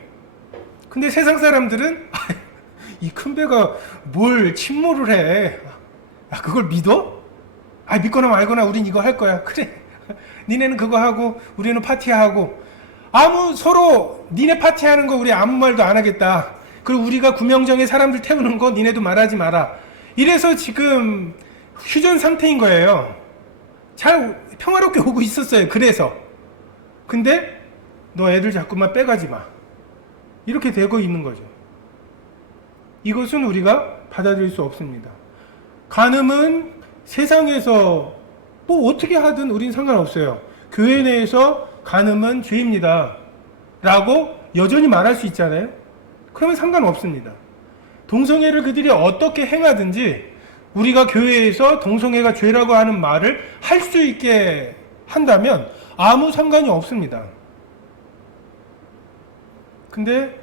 근데 세상 사람들은 이 큰 배가 뭘 침몰을 해. 그걸 믿어? 믿거나 말거나 우린 이거 할 거야. 그래. 니네는 그거 하고 우리는 파티하고, 서로 니네 파티하는 거 우리 아무 말도 안 하겠다. 그리고 우리가 구명정에 사람들 태우는 거 니네도 말하지 마라. 이래서 지금 휴전 상태인 거예요. 잘 평화롭게 오고 있었어요. 그래서. 근데 너 애들 자꾸만 빼가지 마. 이렇게 되고 있는 거죠. 이것은 우리가 받아들일 수 없습니다. 간음은 세상에서 뭐 어떻게 하든 우린 상관없어요. 교회 내에서 간음은 죄입니다. 라고 여전히 말할 수 있잖아요. 그러면 상관없습니다. 동성애를 그들이 어떻게 행하든지 우리가 교회에서 동성애가 죄라고 하는 말을 할 수 있게 한다면 아무 상관이 없습니다. 근데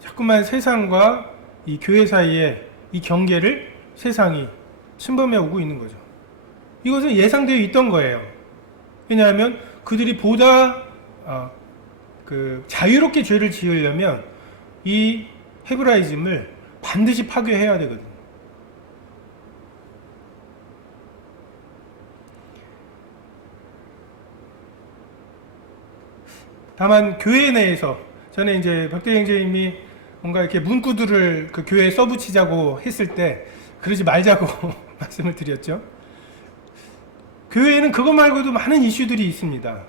자꾸만 세상과 이 교회 사이에 이 경계를 세상이 침범해 오고 있는 거죠. 이것은 예상되어 있던 거예요. 왜냐하면 그들이 보다 자유롭게 죄를 지으려면 이 헤브라이즘을 반드시 파괴해야 되거든요. 다만 교회 내에서, 전에 이제 박대영 형제님이 뭔가 이렇게 문구들을 그 교회에 써붙이자고 했을 때 그러지 말자고 말씀을 드렸죠. 교회에는 그거 말고도 많은 이슈들이 있습니다.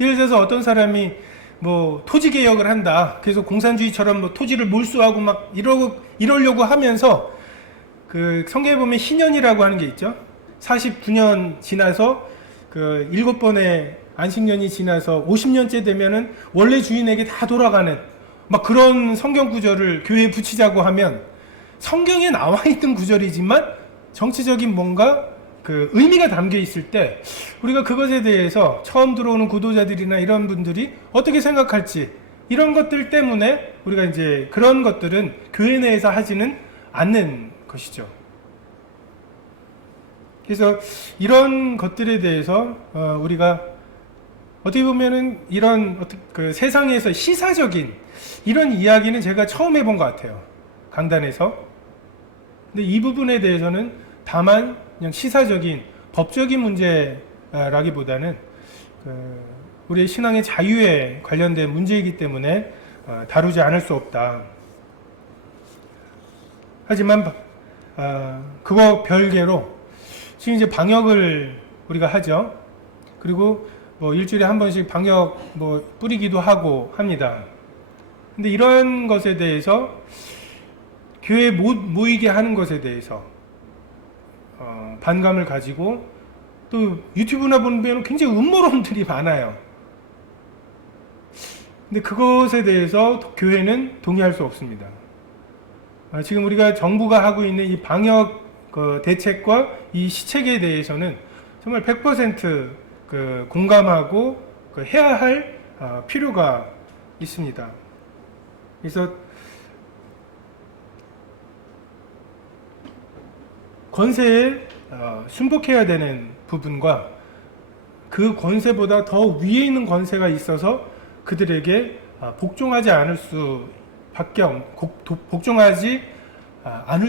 예를 들어서 어떤 사람이 뭐 토지 개혁을 한다. 그래서 공산주의처럼 뭐 토지를 몰수하고 막 이러려고 하면서 그 성경에 보면 희년이라고 하는 게 있죠. 49년 지나서 그 7번의 안식년이 지나서 50년째 되면은 원래 주인에게 다 돌아가는 막 그런 성경 구절을 교회에 붙이자고 하면 성경에 나와 있는 구절이지만 정치적인 뭔가 그 의미가 담겨 있을 때 우리가 그것에 대해서 처음 들어오는 구도자들이나 이런 분들이 어떻게 생각할지 이런 것들 때문에 우리가 이제 그런 것들은 교회 내에서 하지는 않는 것이죠. 그래서 이런 것들에 대해서 우리가 어떻게 보면은 이런 그 세상에서 시사적인 이런 이야기는 제가 처음 해본 것 같아요. 강단에서. 근데 이 부분에 대해서는 다만 그냥 시사적인 법적인 문제라기보다는 우리의 신앙의 자유에 관련된 문제이기 때문에 다루지 않을 수 없다. 하지만 그거 별개로 지금 이제 방역을 우리가 하죠. 그리고 뭐 일주일에 한 번씩 방역 뭐 뿌리기도 하고 합니다. 근데 이런 것에 대해서 교회에 모이게 하는 것에 대해서 반감을 가지고 또 유튜브나 보면 굉장히 음모론들이 많아요. 근데 그것에 대해서 교회는 동의할 수 없습니다. 지금 우리가 정부가 하고 있는 이 방역 대책과 이 시책에 대해서는 정말 100% 공감하고 해야 할 필요가 있습니다. 그래서 권세에 순복해야 되는 부분과 그 권세보다 더 위에 있는 권세가 있어서 그들에게 복종하지 않을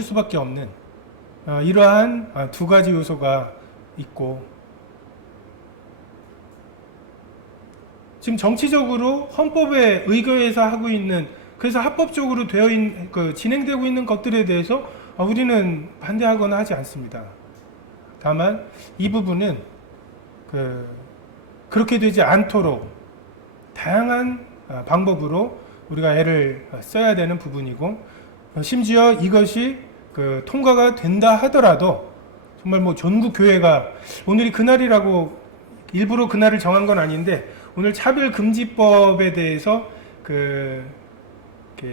수밖에 없는 이러한 두 가지 요소가 있고, 지금 정치적으로 헌법에 의거해서 하고 있는, 그래서 합법적으로 진행되고 있는 것들에 대해서 우리는 반대하거나 하지 않습니다. 다만 이 부분은 그렇게 되지 않도록 다양한 방법으로 우리가 애를 써야 되는 부분이고, 심지어 이것이 통과가 된다 하더라도 정말 뭐 전국 교회가 오늘이 그날이라고 일부러 그날을 정한 건 아닌데, 오늘 차별금지법에 대해서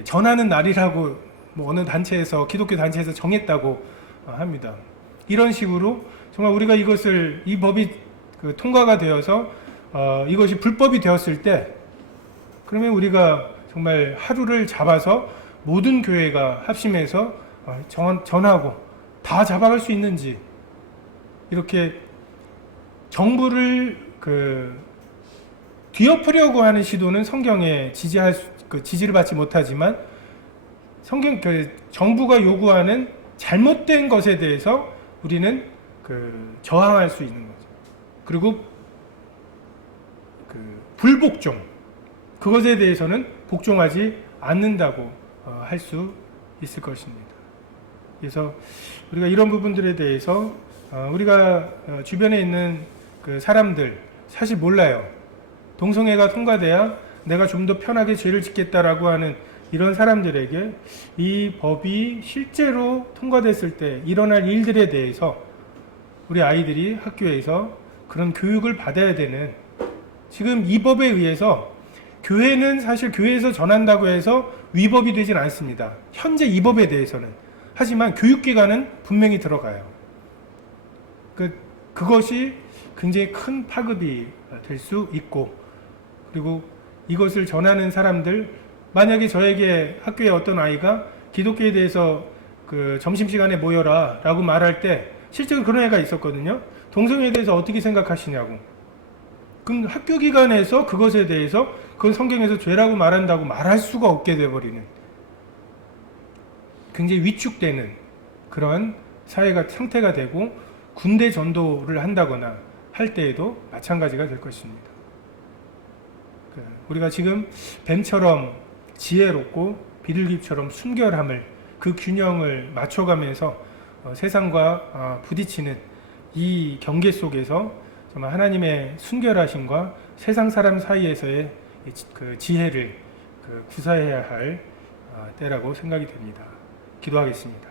전하는 날이라고 뭐 어느 단체에서, 기독교 단체에서 정했다고 합니다. 이런 식으로 정말 우리가 이 법이 통과가 되어서 이것이 불법이 되었을 때, 그러면 우리가 정말 하루를 잡아서 모든 교회가 합심해서 전하고 다 잡아갈 수 있는지, 이렇게 정부를 뒤엎으려고 하는 시도는 성경에 지지를 받지 못하지만, 정부가 요구하는 잘못된 것에 대해서 우리는 저항할 수 있는 거죠. 그리고 불복종, 그것에 대해서는 복종하지 않는다고 할 수 있을 것입니다. 그래서 우리가 이런 부분들에 대해서 우리가 주변에 있는 사람들 사실 몰라요. 동성애가 통과돼야 내가 좀 더 편하게 죄를 짓겠다라고 하는 이런 사람들에게 이 법이 실제로 통과됐을 때 일어날 일들에 대해서 우리 아이들이 학교에서 그런 교육을 받아야 되는, 지금 이 법에 의해서 교회는 사실 교회에서 전한다고 해서 위법이 되진 않습니다. 현재 이 법에 대해서는. 하지만 교육기관은 분명히 들어가요. 그것이 굉장히 큰 파급이 될 수 있고, 그리고 이것을 전하는 사람들, 만약에 저에게 학교에 어떤 아이가 기독교에 대해서 점심시간에 모여라 라고 말할 때, 실제로 그런 애가 있었거든요. 동성애에 대해서 어떻게 생각하시냐고. 그럼 학교 기관에서 그것에 대해서 그건 성경에서 죄라고 말한다고 말할 수가 없게 돼버리는, 굉장히 위축되는 그런 상태가 되고, 군대 전도를 한다거나 할 때에도 마찬가지가 될 것입니다. 우리가 지금 뱀처럼 지혜롭고 비둘기처럼 순결함을, 그 균형을 맞춰가면서 세상과 부딪히는 이 경계 속에서 정말 하나님의 순결하심과 세상 사람 사이에서의 지혜를 구사해야 할 때라고 생각이 됩니다. 기도하겠습니다.